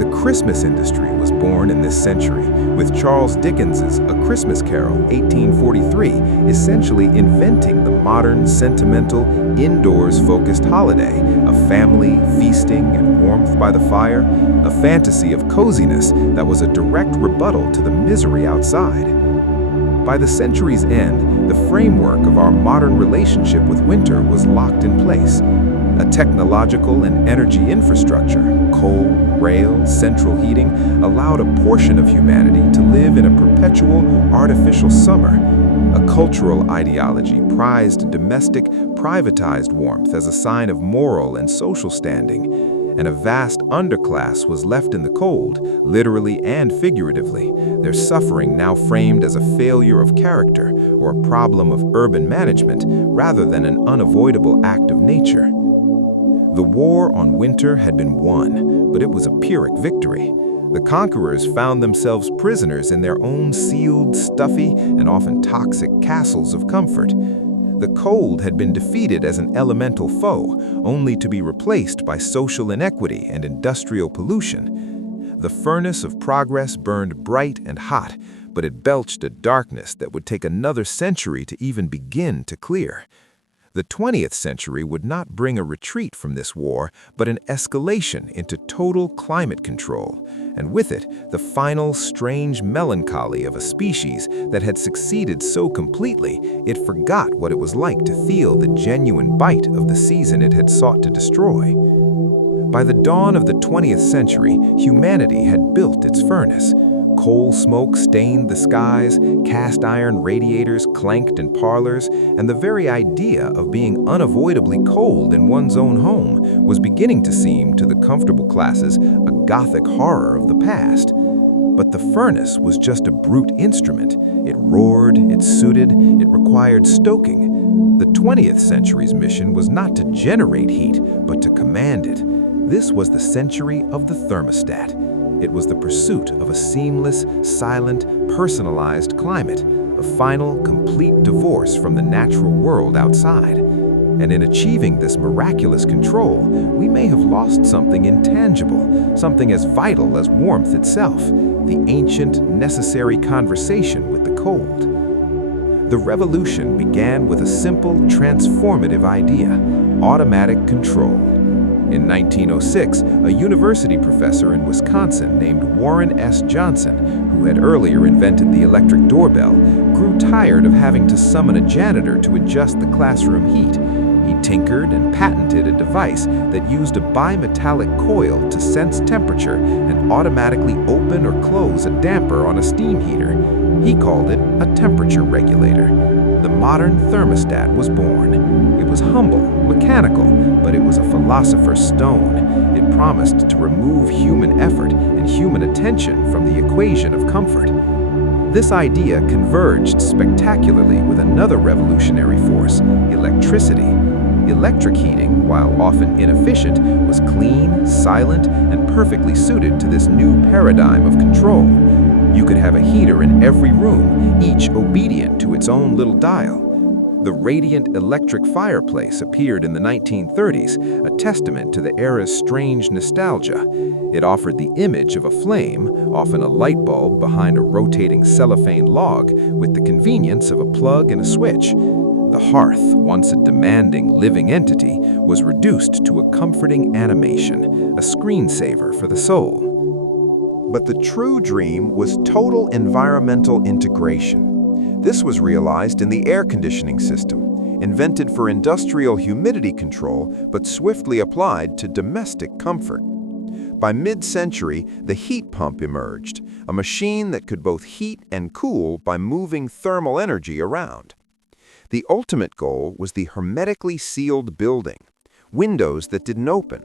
The Christmas industry was born in this century, with Charles Dickens's A Christmas Carol, 1843, essentially inventing the modern, sentimental, indoors-focused holiday of family, feasting, and warmth by the fire, a fantasy of coziness that was a direct rebuttal to the misery outside. By the century's end, the framework of our modern relationship with winter was locked in place. A technological and energy infrastructure, coal, rail, central heating, allowed a portion of humanity to live in a perpetual, artificial summer. A cultural ideology prized domestic, privatized warmth as a sign of moral and social standing. And a vast underclass was left in the cold, literally and figuratively, their suffering now framed as a failure of character or a problem of urban management rather than an unavoidable act of nature. The war on winter had been won, but it was a Pyrrhic victory. The conquerors found themselves prisoners in their own sealed, stuffy, and often toxic castles of comfort. The cold had been defeated as an elemental foe, only to be replaced by social inequity and industrial pollution. The furnace of progress burned bright and hot, but it belched a darkness that would take another century to even begin to clear. The 20th century would not bring a retreat from this war, but an escalation into total climate control, and with it, the final strange melancholy of a species that had succeeded so completely it forgot what it was like to feel the genuine bite of the season it had sought to destroy. By the dawn of the 20th century, humanity had built its furnace. Coal smoke stained the skies, cast iron radiators clanked in parlors, and the very idea of being unavoidably cold in one's own home was beginning to seem to the comfortable classes a Gothic horror of the past. But the furnace was just a brute instrument. It roared, it sooted, it required stoking. The 20th century's mission was not to generate heat, but to command it. This was the century of the thermostat. It was the pursuit of a seamless, silent, personalized climate, a final, complete divorce from the natural world outside. And in achieving this miraculous control, we may have lost something intangible, something as vital as warmth itself, the ancient, necessary conversation with the cold. The revolution began with a simple, transformative idea: automatic control. In 1906, a university professor in Wisconsin named Warren S. Johnson, who had earlier invented the electric doorbell, grew tired of having to summon a janitor to adjust the classroom heat. He tinkered and patented a device that used a bimetallic coil to sense temperature and automatically open or close a damper on a steam heater. He called it a temperature regulator. The modern thermostat was born. It was humble, mechanical, but it was a philosopher's stone. It promised to remove human effort and human attention from the equation of comfort. This idea converged spectacularly with another revolutionary force: electricity. Electric heating, while often inefficient, was clean, silent, and perfectly suited to this new paradigm of control. You could have a heater in every room, each obedient to its own little dial. The radiant electric fireplace appeared in the 1930s, a testament to the era's strange nostalgia. It offered the image of a flame, often a light bulb behind a rotating cellophane log, with the convenience of a plug and a switch. The hearth, once a demanding, living entity, was reduced to a comforting animation, a screensaver for the soul. But the true dream was total environmental integration. This was realized in the air conditioning system, invented for industrial humidity control but swiftly applied to domestic comfort. By mid-century, the heat pump emerged, a machine that could both heat and cool by moving thermal energy around. The ultimate goal was the hermetically sealed building, windows that didn't open,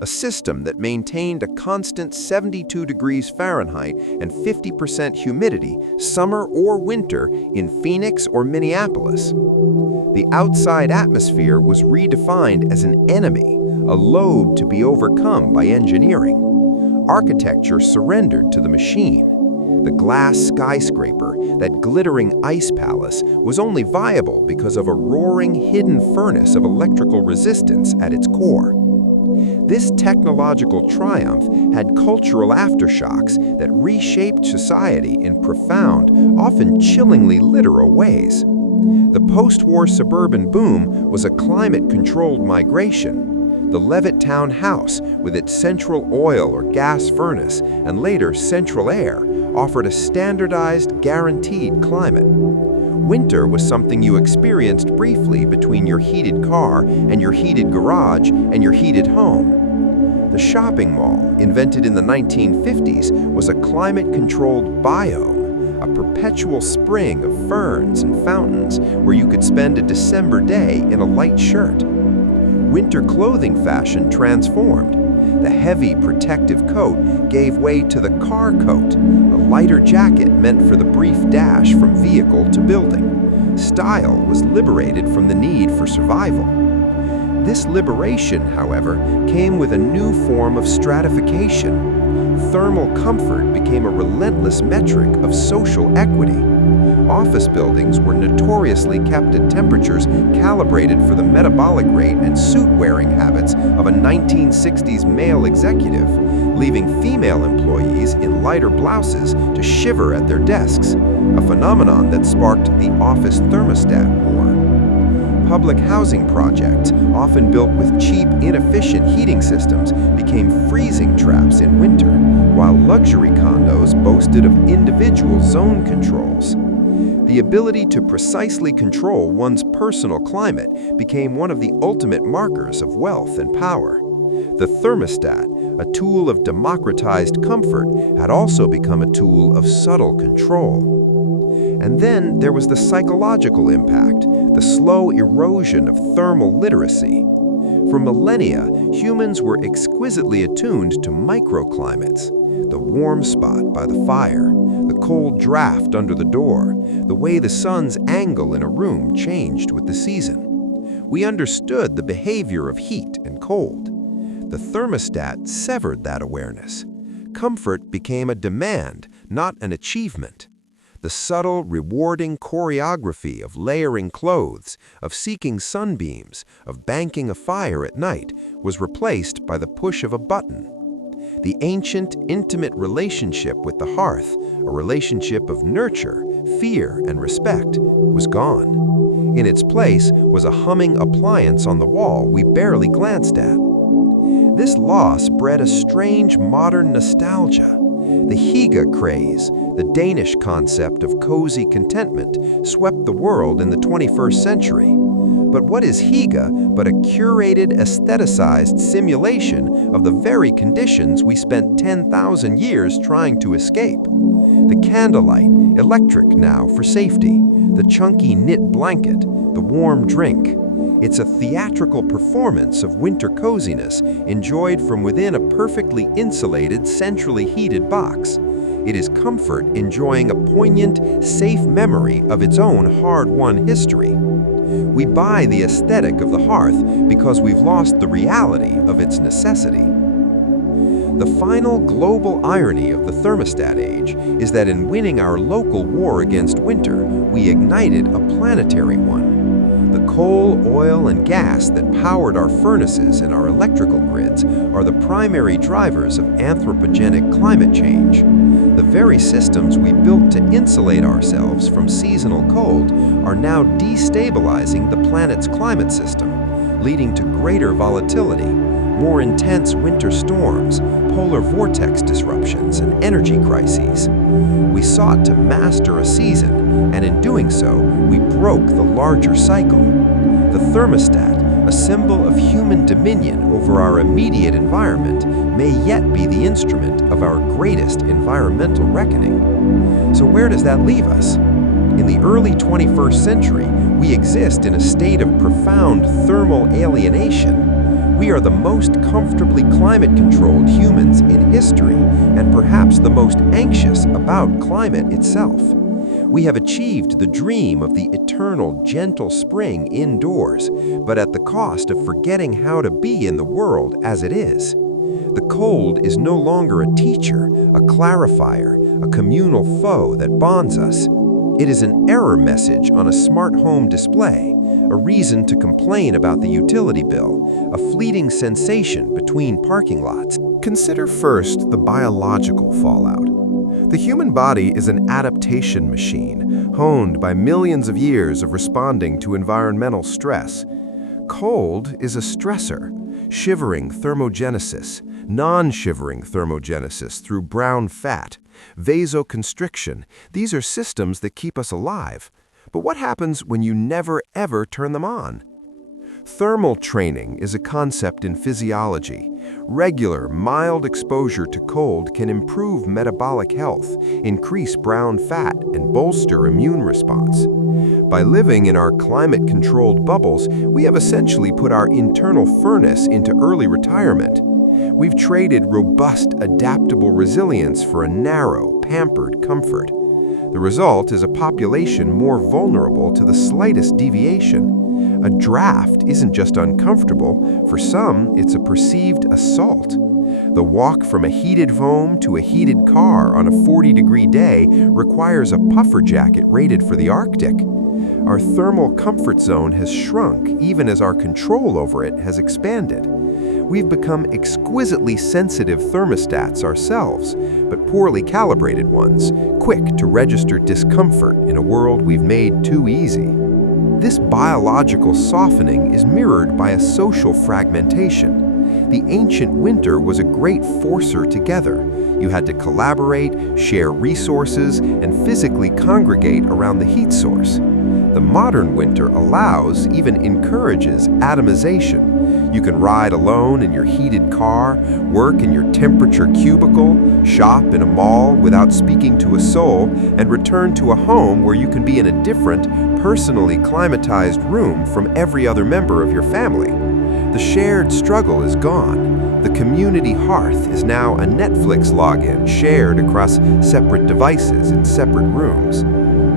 a system that maintained a constant 72 degrees Fahrenheit and 50% humidity, summer or winter, in Phoenix or Minneapolis. The outside atmosphere was redefined as an enemy, a lobe to be overcome by engineering. Architecture surrendered to the machine. The glass skyscraper, that glittering ice palace, was only viable because of a roaring hidden furnace of electrical resistance at its core. This technological triumph had cultural aftershocks that reshaped society in profound, often chillingly literal ways. The post-war suburban boom was a climate-controlled migration. The Levittown house, with its central oil or gas furnace and later central air, offered a standardized, guaranteed climate. Winter was something you experienced briefly between your heated car and your heated garage and your heated home. The shopping mall, invented in the 1950s, was a climate-controlled biome, a perpetual spring of ferns and fountains where you could spend a December day in a light shirt. Winter clothing fashion transformed. The heavy protective coat gave way to the car coat, a lighter jacket meant for the brief dash from vehicle to building. Style was liberated from the need for survival. This liberation, however, came with a new form of stratification. Thermal comfort became a relentless metric of social equity. Office buildings were notoriously kept at temperatures calibrated for the metabolic rate and suit-wearing habits of a 1960s male executive, leaving female employees in lighter blouses to shiver at their desks, a phenomenon that sparked the office thermostat war. Public housing projects, often built with cheap, inefficient heating systems, became freezing traps in winter, while luxury condos boasted of individual zone controls. The ability to precisely control one's personal climate became one of the ultimate markers of wealth and power. The thermostat, a tool of democratized comfort, had also become a tool of subtle control. And then there was the psychological impact, the slow erosion of thermal literacy. For millennia, humans were exquisitely attuned to microclimates: the warm spot by the fire, the cold draft under the door, the way the sun's angle in a room changed with the season. We understood the behavior of heat and cold. The thermostat severed that awareness. Comfort became a demand, not an achievement. The subtle, rewarding choreography of layering clothes, of seeking sunbeams, of banking a fire at night was replaced by the push of a button. The ancient, intimate relationship with the hearth, a relationship of nurture, fear, and respect, was gone. In its place was a humming appliance on the wall we barely glanced at. This loss bred a strange modern nostalgia. The hygge craze, the Danish concept of cozy contentment, swept the world in the 21st century. But what is hygge but a curated, aestheticized simulation of the very conditions we spent 10,000 years trying to escape? The candlelight, electric now for safety, the chunky knit blanket, the warm drink. It's a theatrical performance of winter coziness enjoyed from within a perfectly insulated, centrally heated box. It is comfort enjoying a poignant, safe memory of its own hard-won history. We buy the aesthetic of the hearth because we've lost the reality of its necessity. The final global irony of the thermostat age is that in winning our local war against winter, we ignited a planetary one. The coal, oil, and gas that powered our furnaces and our electrical grids are the primary drivers of anthropogenic climate change. The very systems we built to insulate ourselves from seasonal cold are now destabilizing the planet's climate system, leading to greater volatility, more intense winter storms, polar vortex disruptions, and energy crises. We sought to master a season, and in doing so, we broke the larger cycle. The thermostat, a symbol of human dominion over our immediate environment, may yet be the instrument of our greatest environmental reckoning. So where does that leave us? In the early 21st century, we exist in a state of profound thermal alienation. We are the most comfortably climate-controlled humans in history, and perhaps the most anxious about climate itself. We have achieved the dream of the eternal, gentle spring indoors, but at the cost of forgetting how to be in the world as it is. The cold is no longer a teacher, a clarifier, a communal foe that bonds us. It is an error message on a smart home display, a reason to complain about the utility bill, a fleeting sensation between parking lots. Consider first the biological fallout. The human body is an adaptation machine, honed by millions of years of responding to environmental stress. Cold is a stressor, shivering thermogenesis, non-shivering thermogenesis through brown fat, vasoconstriction. These are systems that keep us alive. But what happens when you never ever turn them on? Thermal training is a concept in physiology. Regular, mild exposure to cold can improve metabolic health, increase brown fat, and bolster immune response. By living in our climate-controlled bubbles, we have essentially put our internal furnace into early retirement. We've traded robust, adaptable resilience for a narrow, pampered comfort. The result is a population more vulnerable to the slightest deviation. A draft isn't just uncomfortable, for some, it's a perceived assault. The walk from a heated home to a heated car on a 40-degree day requires a puffer jacket rated for the Arctic. Our thermal comfort zone has shrunk even as our control over it has expanded. We've become exquisitely sensitive thermostats ourselves, but poorly calibrated ones, quick to register discomfort in a world we've made too easy. This biological softening is mirrored by a social fragmentation. The ancient winter was a great forcer together. You had to collaborate, share resources, and physically congregate around the heat source. The modern winter allows, even encourages, atomization. You can ride alone in your heated car, work in your temperature cubicle, shop in a mall without speaking to a soul, and return to a home where you can be in a different, personally climatized room from every other member of your family. The shared struggle is gone. The community hearth is now a Netflix login shared across separate devices in separate rooms.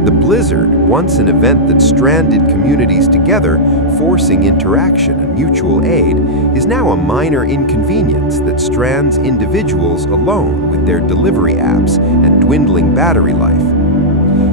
The blizzard, once an event that stranded communities together, forcing interaction and mutual aid, is now a minor inconvenience that strands individuals alone with their delivery apps and dwindling battery life.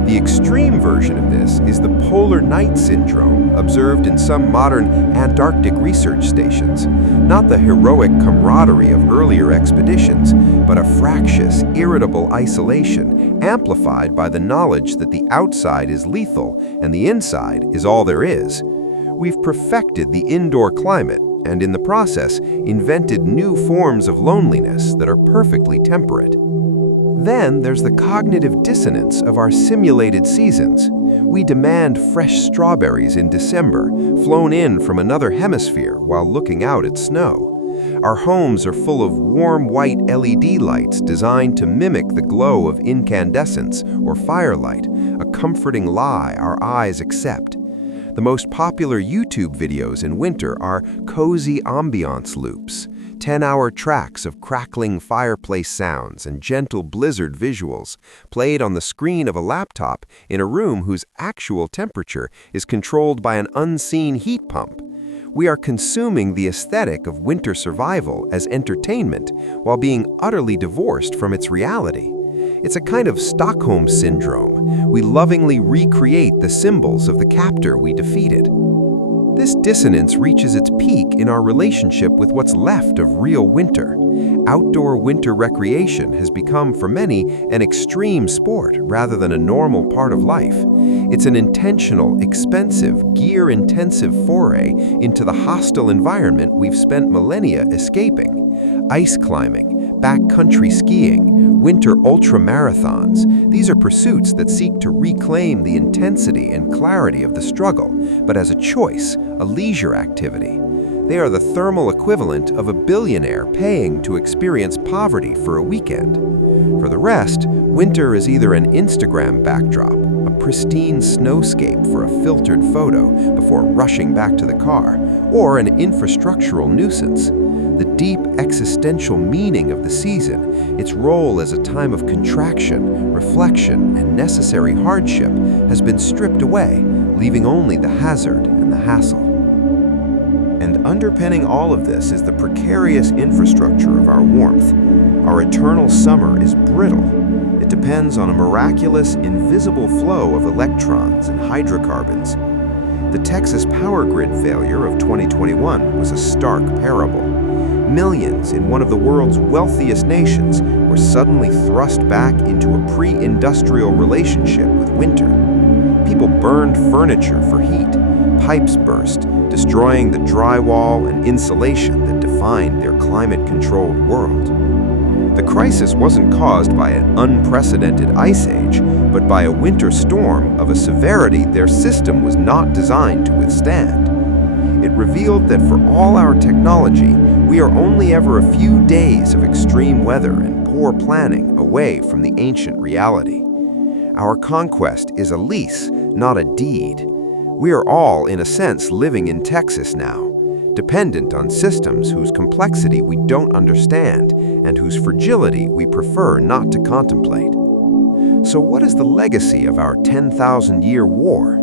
The extreme version of this is the polar night syndrome observed in some modern Antarctic research stations. Not the heroic camaraderie of earlier expeditions, but a fractious, irritable isolation amplified by the knowledge that the outside is lethal and the inside is all there is. We've perfected the indoor climate and in the process invented new forms of loneliness that are perfectly temperate. Then there's the cognitive dissonance of our simulated seasons. We demand fresh strawberries in December, flown in from another hemisphere while looking out at snow. Our homes are full of warm white LED lights designed to mimic the glow of incandescence or firelight, a comforting lie our eyes accept. The most popular YouTube videos in winter are cozy ambiance loops, 10-hour tracks of crackling fireplace sounds and gentle blizzard visuals, played on the screen of a laptop in a room whose actual temperature is controlled by an unseen heat pump. We are consuming the aesthetic of winter survival as entertainment while being utterly divorced from its reality. It's a kind of Stockholm syndrome. We lovingly recreate the symbols of the captor we defeated. This dissonance reaches its peak in our relationship with what's left of real winter. Outdoor winter recreation has become, for many, an extreme sport rather than a normal part of life. It's an intentional, expensive, gear-intensive foray into the hostile environment we've spent millennia escaping. Ice climbing, backcountry skiing, winter ultramarathons. These are pursuits that seek to reclaim the intensity and clarity of the struggle, but as a choice, a leisure activity. They are the thermal equivalent of a billionaire paying to experience poverty for a weekend. For the rest, winter is either an Instagram backdrop, a pristine snowscape for a filtered photo before rushing back to the car, or an infrastructural nuisance. The deep existential meaning of the season, its role as a time of contraction, reflection, and necessary hardship, has been stripped away, leaving only the hazard and the hassle. And underpinning all of this is the precarious infrastructure of our warmth. Our eternal summer is brittle. It depends on a miraculous, invisible flow of electrons and hydrocarbons. The Texas power grid failure of 2021 was a stark parable. Millions in one of the world's wealthiest nations were suddenly thrust back into a pre-industrial relationship with winter. People burned furniture for heat, pipes burst, destroying the drywall and insulation that defined their climate-controlled world. The crisis wasn't caused by an unprecedented ice age, but by a winter storm of a severity their system was not designed to withstand. It revealed that for all our technology, we are only ever a few days of extreme weather and poor planning away from the ancient reality. Our conquest is a lease, not a deed. We are all, in a sense, living in Texas now, dependent on systems whose complexity we don't understand and whose fragility we prefer not to contemplate. So what is the legacy of our 10,000-year war?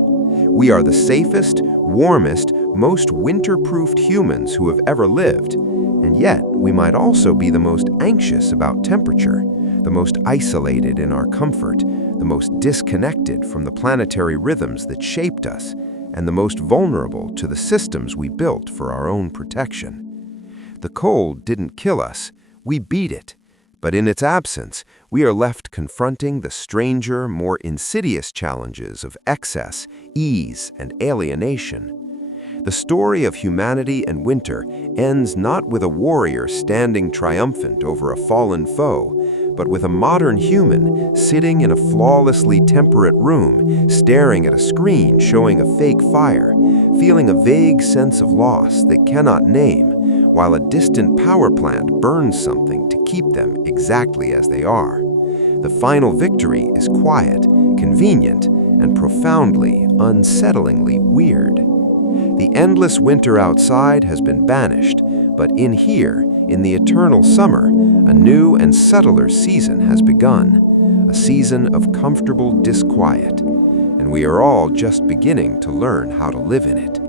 We are the safest, warmest, most winter-proofed humans who have ever lived, and yet we might also be the most anxious about temperature, the most isolated in our comfort, the most disconnected from the planetary rhythms that shaped us, and the most vulnerable to the systems we built for our own protection. The cold didn't kill us, we beat it, but in its absence, we are left confronting the stranger, more insidious challenges of excess, ease, and alienation. The story of humanity and winter ends not with a warrior standing triumphant over a fallen foe, but with a modern human sitting in a flawlessly temperate room, staring at a screen showing a fake fire, feeling a vague sense of loss they cannot name, while a distant power plant burns something to keep them exactly as they are. The final victory is quiet, convenient, and profoundly, unsettlingly weird. The endless winter outside has been banished, but in here, in the eternal summer, a new and subtler season has begun, a season of comfortable disquiet, and we are all just beginning to learn how to live in it.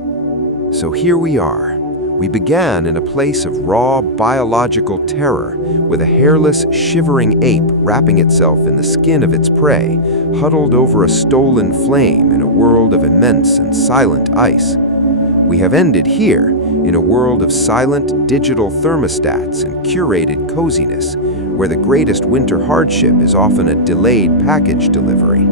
So here we are. We began in a place of raw biological terror, with a hairless, shivering ape wrapping itself in the skin of its prey, huddled over a stolen flame in a world of immense and silent ice. We have ended here, in a world of silent digital thermostats and curated coziness, where the greatest winter hardship is often a delayed package delivery.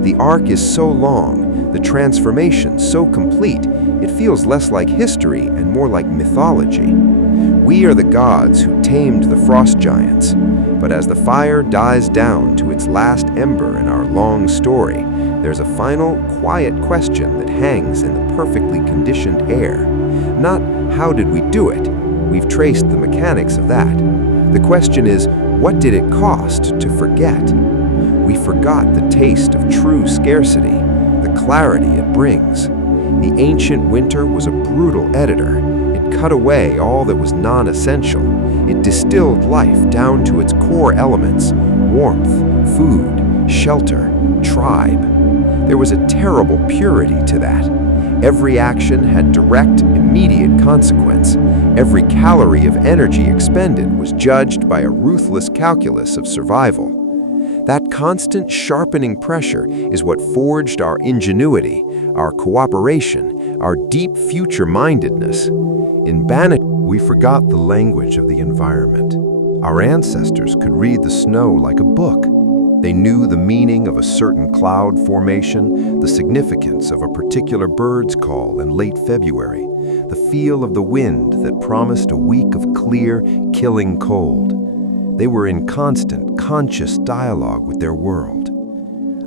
The arc is so long, the transformation so complete, it feels less like history and more like mythology. We are the gods who tamed the frost giants, but as the fire dies down to its last ember in our long story, there's a final, quiet question that hangs in the perfectly conditioned air. Not, how did we do it? We've traced the mechanics of that. The question is, what did it cost to forget? We forgot the taste of true scarcity, the clarity it brings. The ancient winter was a brutal editor. It cut away all that was non-essential. It distilled life down to its core elements: warmth, food, shelter, tribe. There was a terrible purity to that. Every action had direct, immediate consequence. Every calorie of energy expended was judged by a ruthless calculus of survival. That constant sharpening pressure is what forged our ingenuity, our cooperation, our deep future-mindedness. In banishment, We forgot the language of the environment. Our ancestors could read the snow like a book. They knew the meaning of a certain cloud formation, the significance of a particular bird's call in late February, the feel of the wind that promised a week of clear, killing cold. They were in constant, conscious dialogue with their world.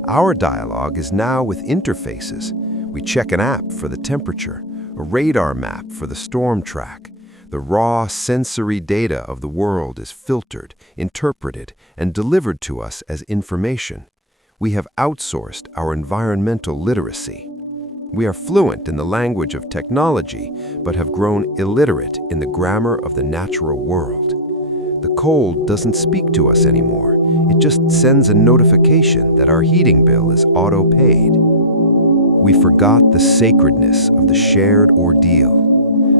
Our dialogue is now with interfaces. We check an app for the temperature, a radar map for the storm track. The raw sensory data of the world is filtered, interpreted, and delivered to us as information. We have outsourced our environmental literacy. We are fluent in the language of technology, but have grown illiterate in the grammar of the natural world. The cold doesn't speak to us anymore. It just sends a notification that our heating bill is auto-paid. We forgot the sacredness of the shared ordeal.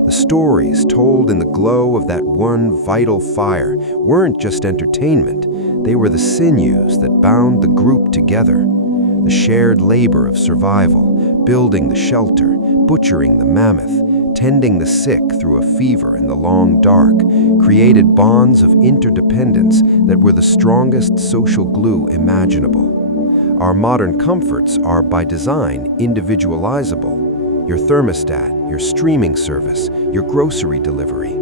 The stories told in the glow of that one vital fire weren't just entertainment. They were the sinews that bound the group together. The shared labor of survival, building the shelter, butchering the mammoth, tending the sick through a fever in the long dark, created bonds of interdependence that were the strongest social glue imaginable. Our modern comforts are, by design, individualizable. Your thermostat, your streaming service, your grocery delivery.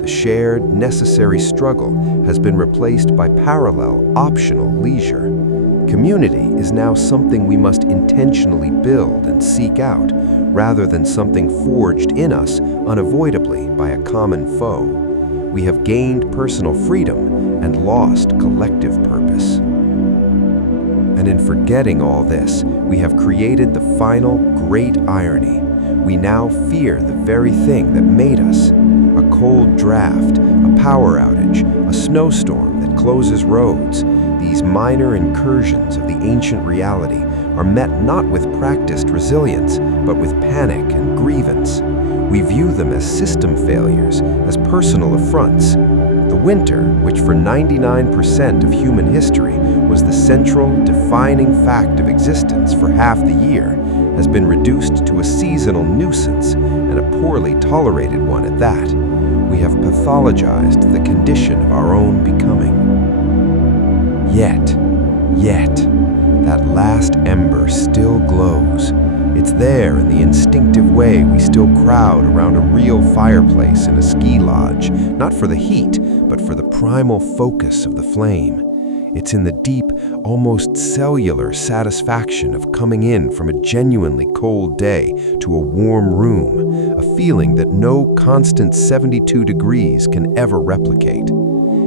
The shared, necessary struggle has been replaced by parallel, optional leisure. Community is now something we must intentionally build and seek out, rather than something forged in us unavoidably by a common foe. We have gained personal freedom and lost collective purpose. And in forgetting all this, we have created the final great irony. We now fear the very thing that made us. A cold draft, a power outage, a snowstorm that closes roads. These minor incursions of the ancient reality are met not with practiced resilience, but with panic and grievance. We view them as system failures, as personal affronts. The winter, which for 99% of human history was the central, defining fact of existence for half the year, has been reduced to a seasonal nuisance, and a poorly tolerated one at that. We have pathologized the condition of our own becoming. Yet, that last ember still glows. It's there in the instinctive way we still crowd around a real fireplace in a ski lodge, not for the heat, but for the primal focus of the flame. It's in the deep, almost cellular satisfaction of coming in from a genuinely cold day to a warm room, a feeling that no constant 72 degrees can ever replicate.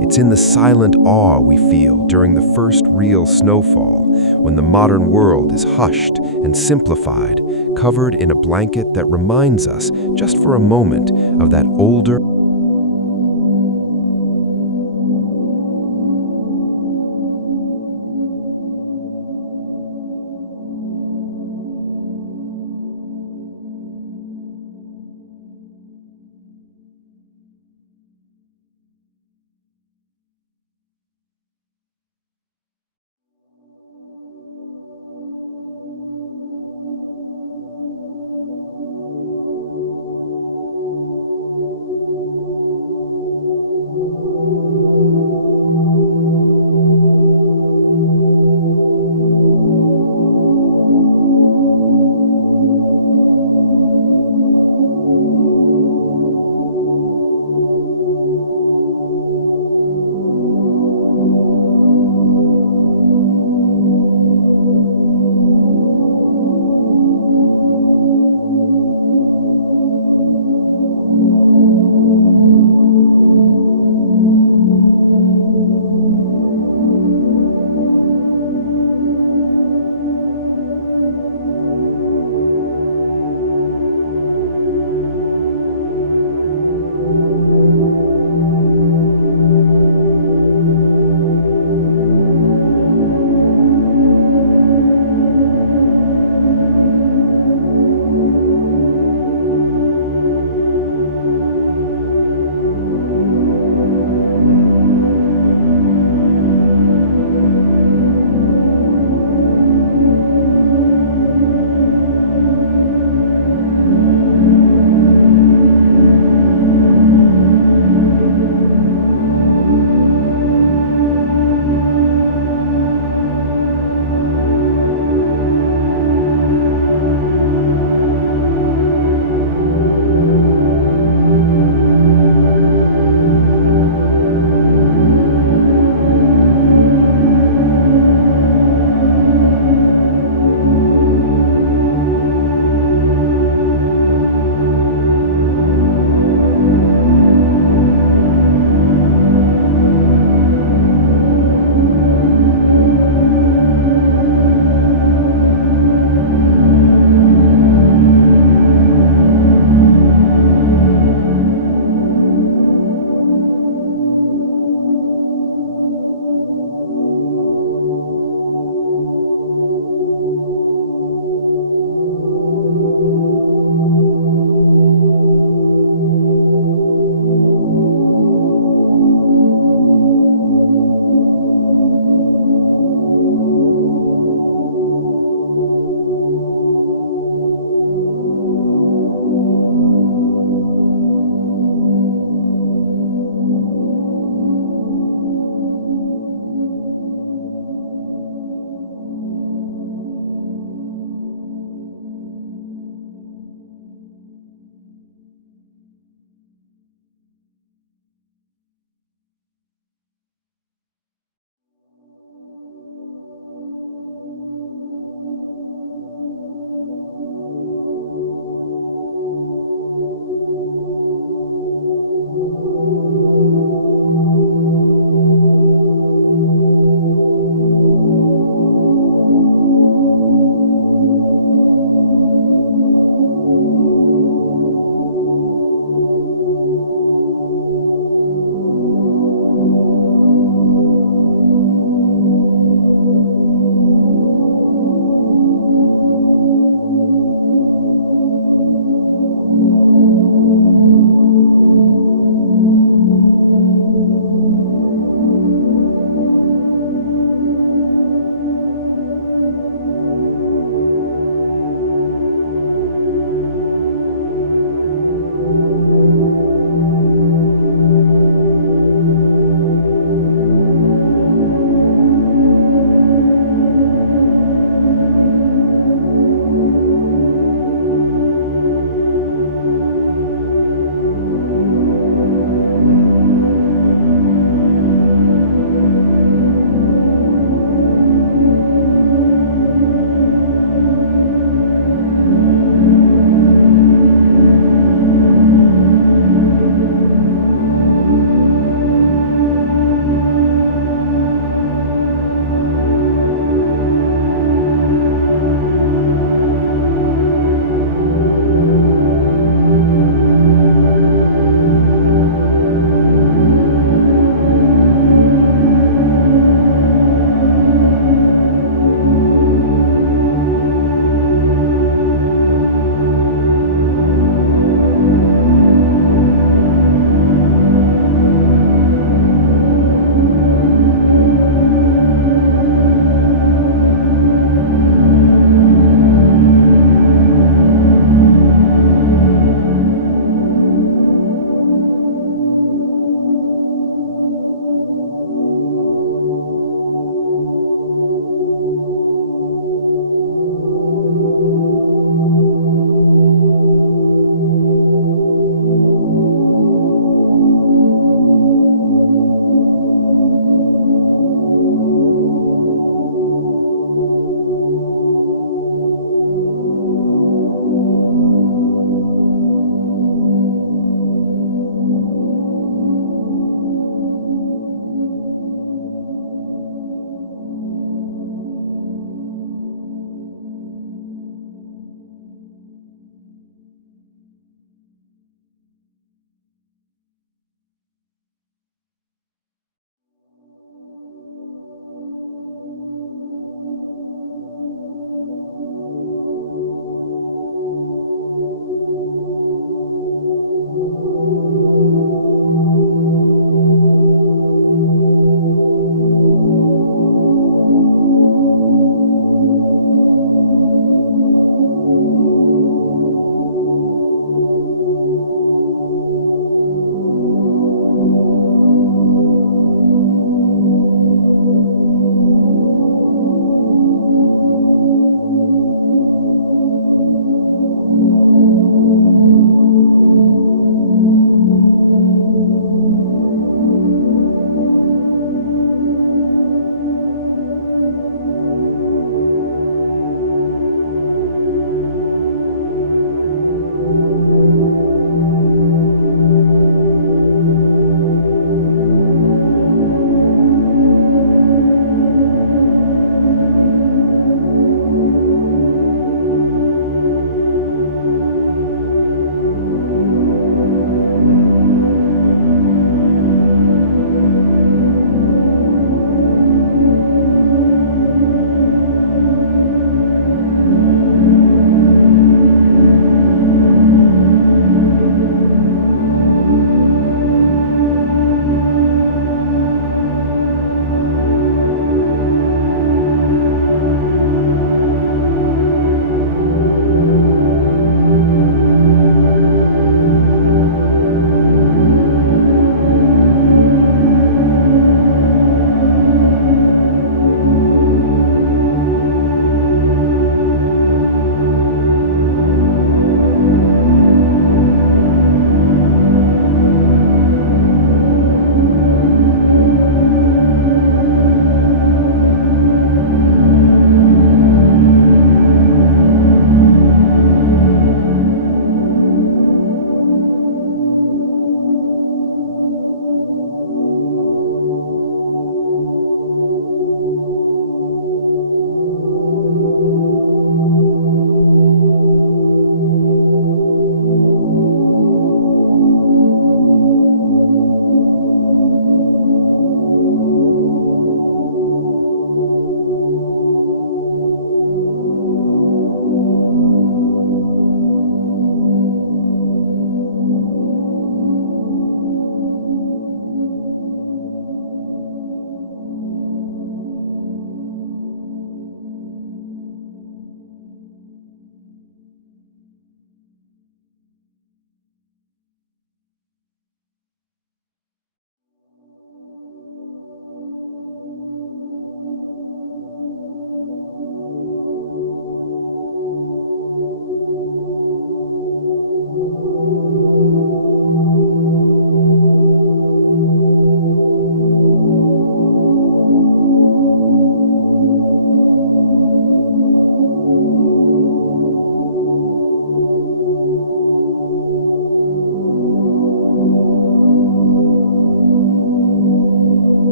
It's in the silent awe we feel during the first real snowfall, when the modern world is hushed and simplified, covered in a blanket that reminds us, just for a moment, of that older,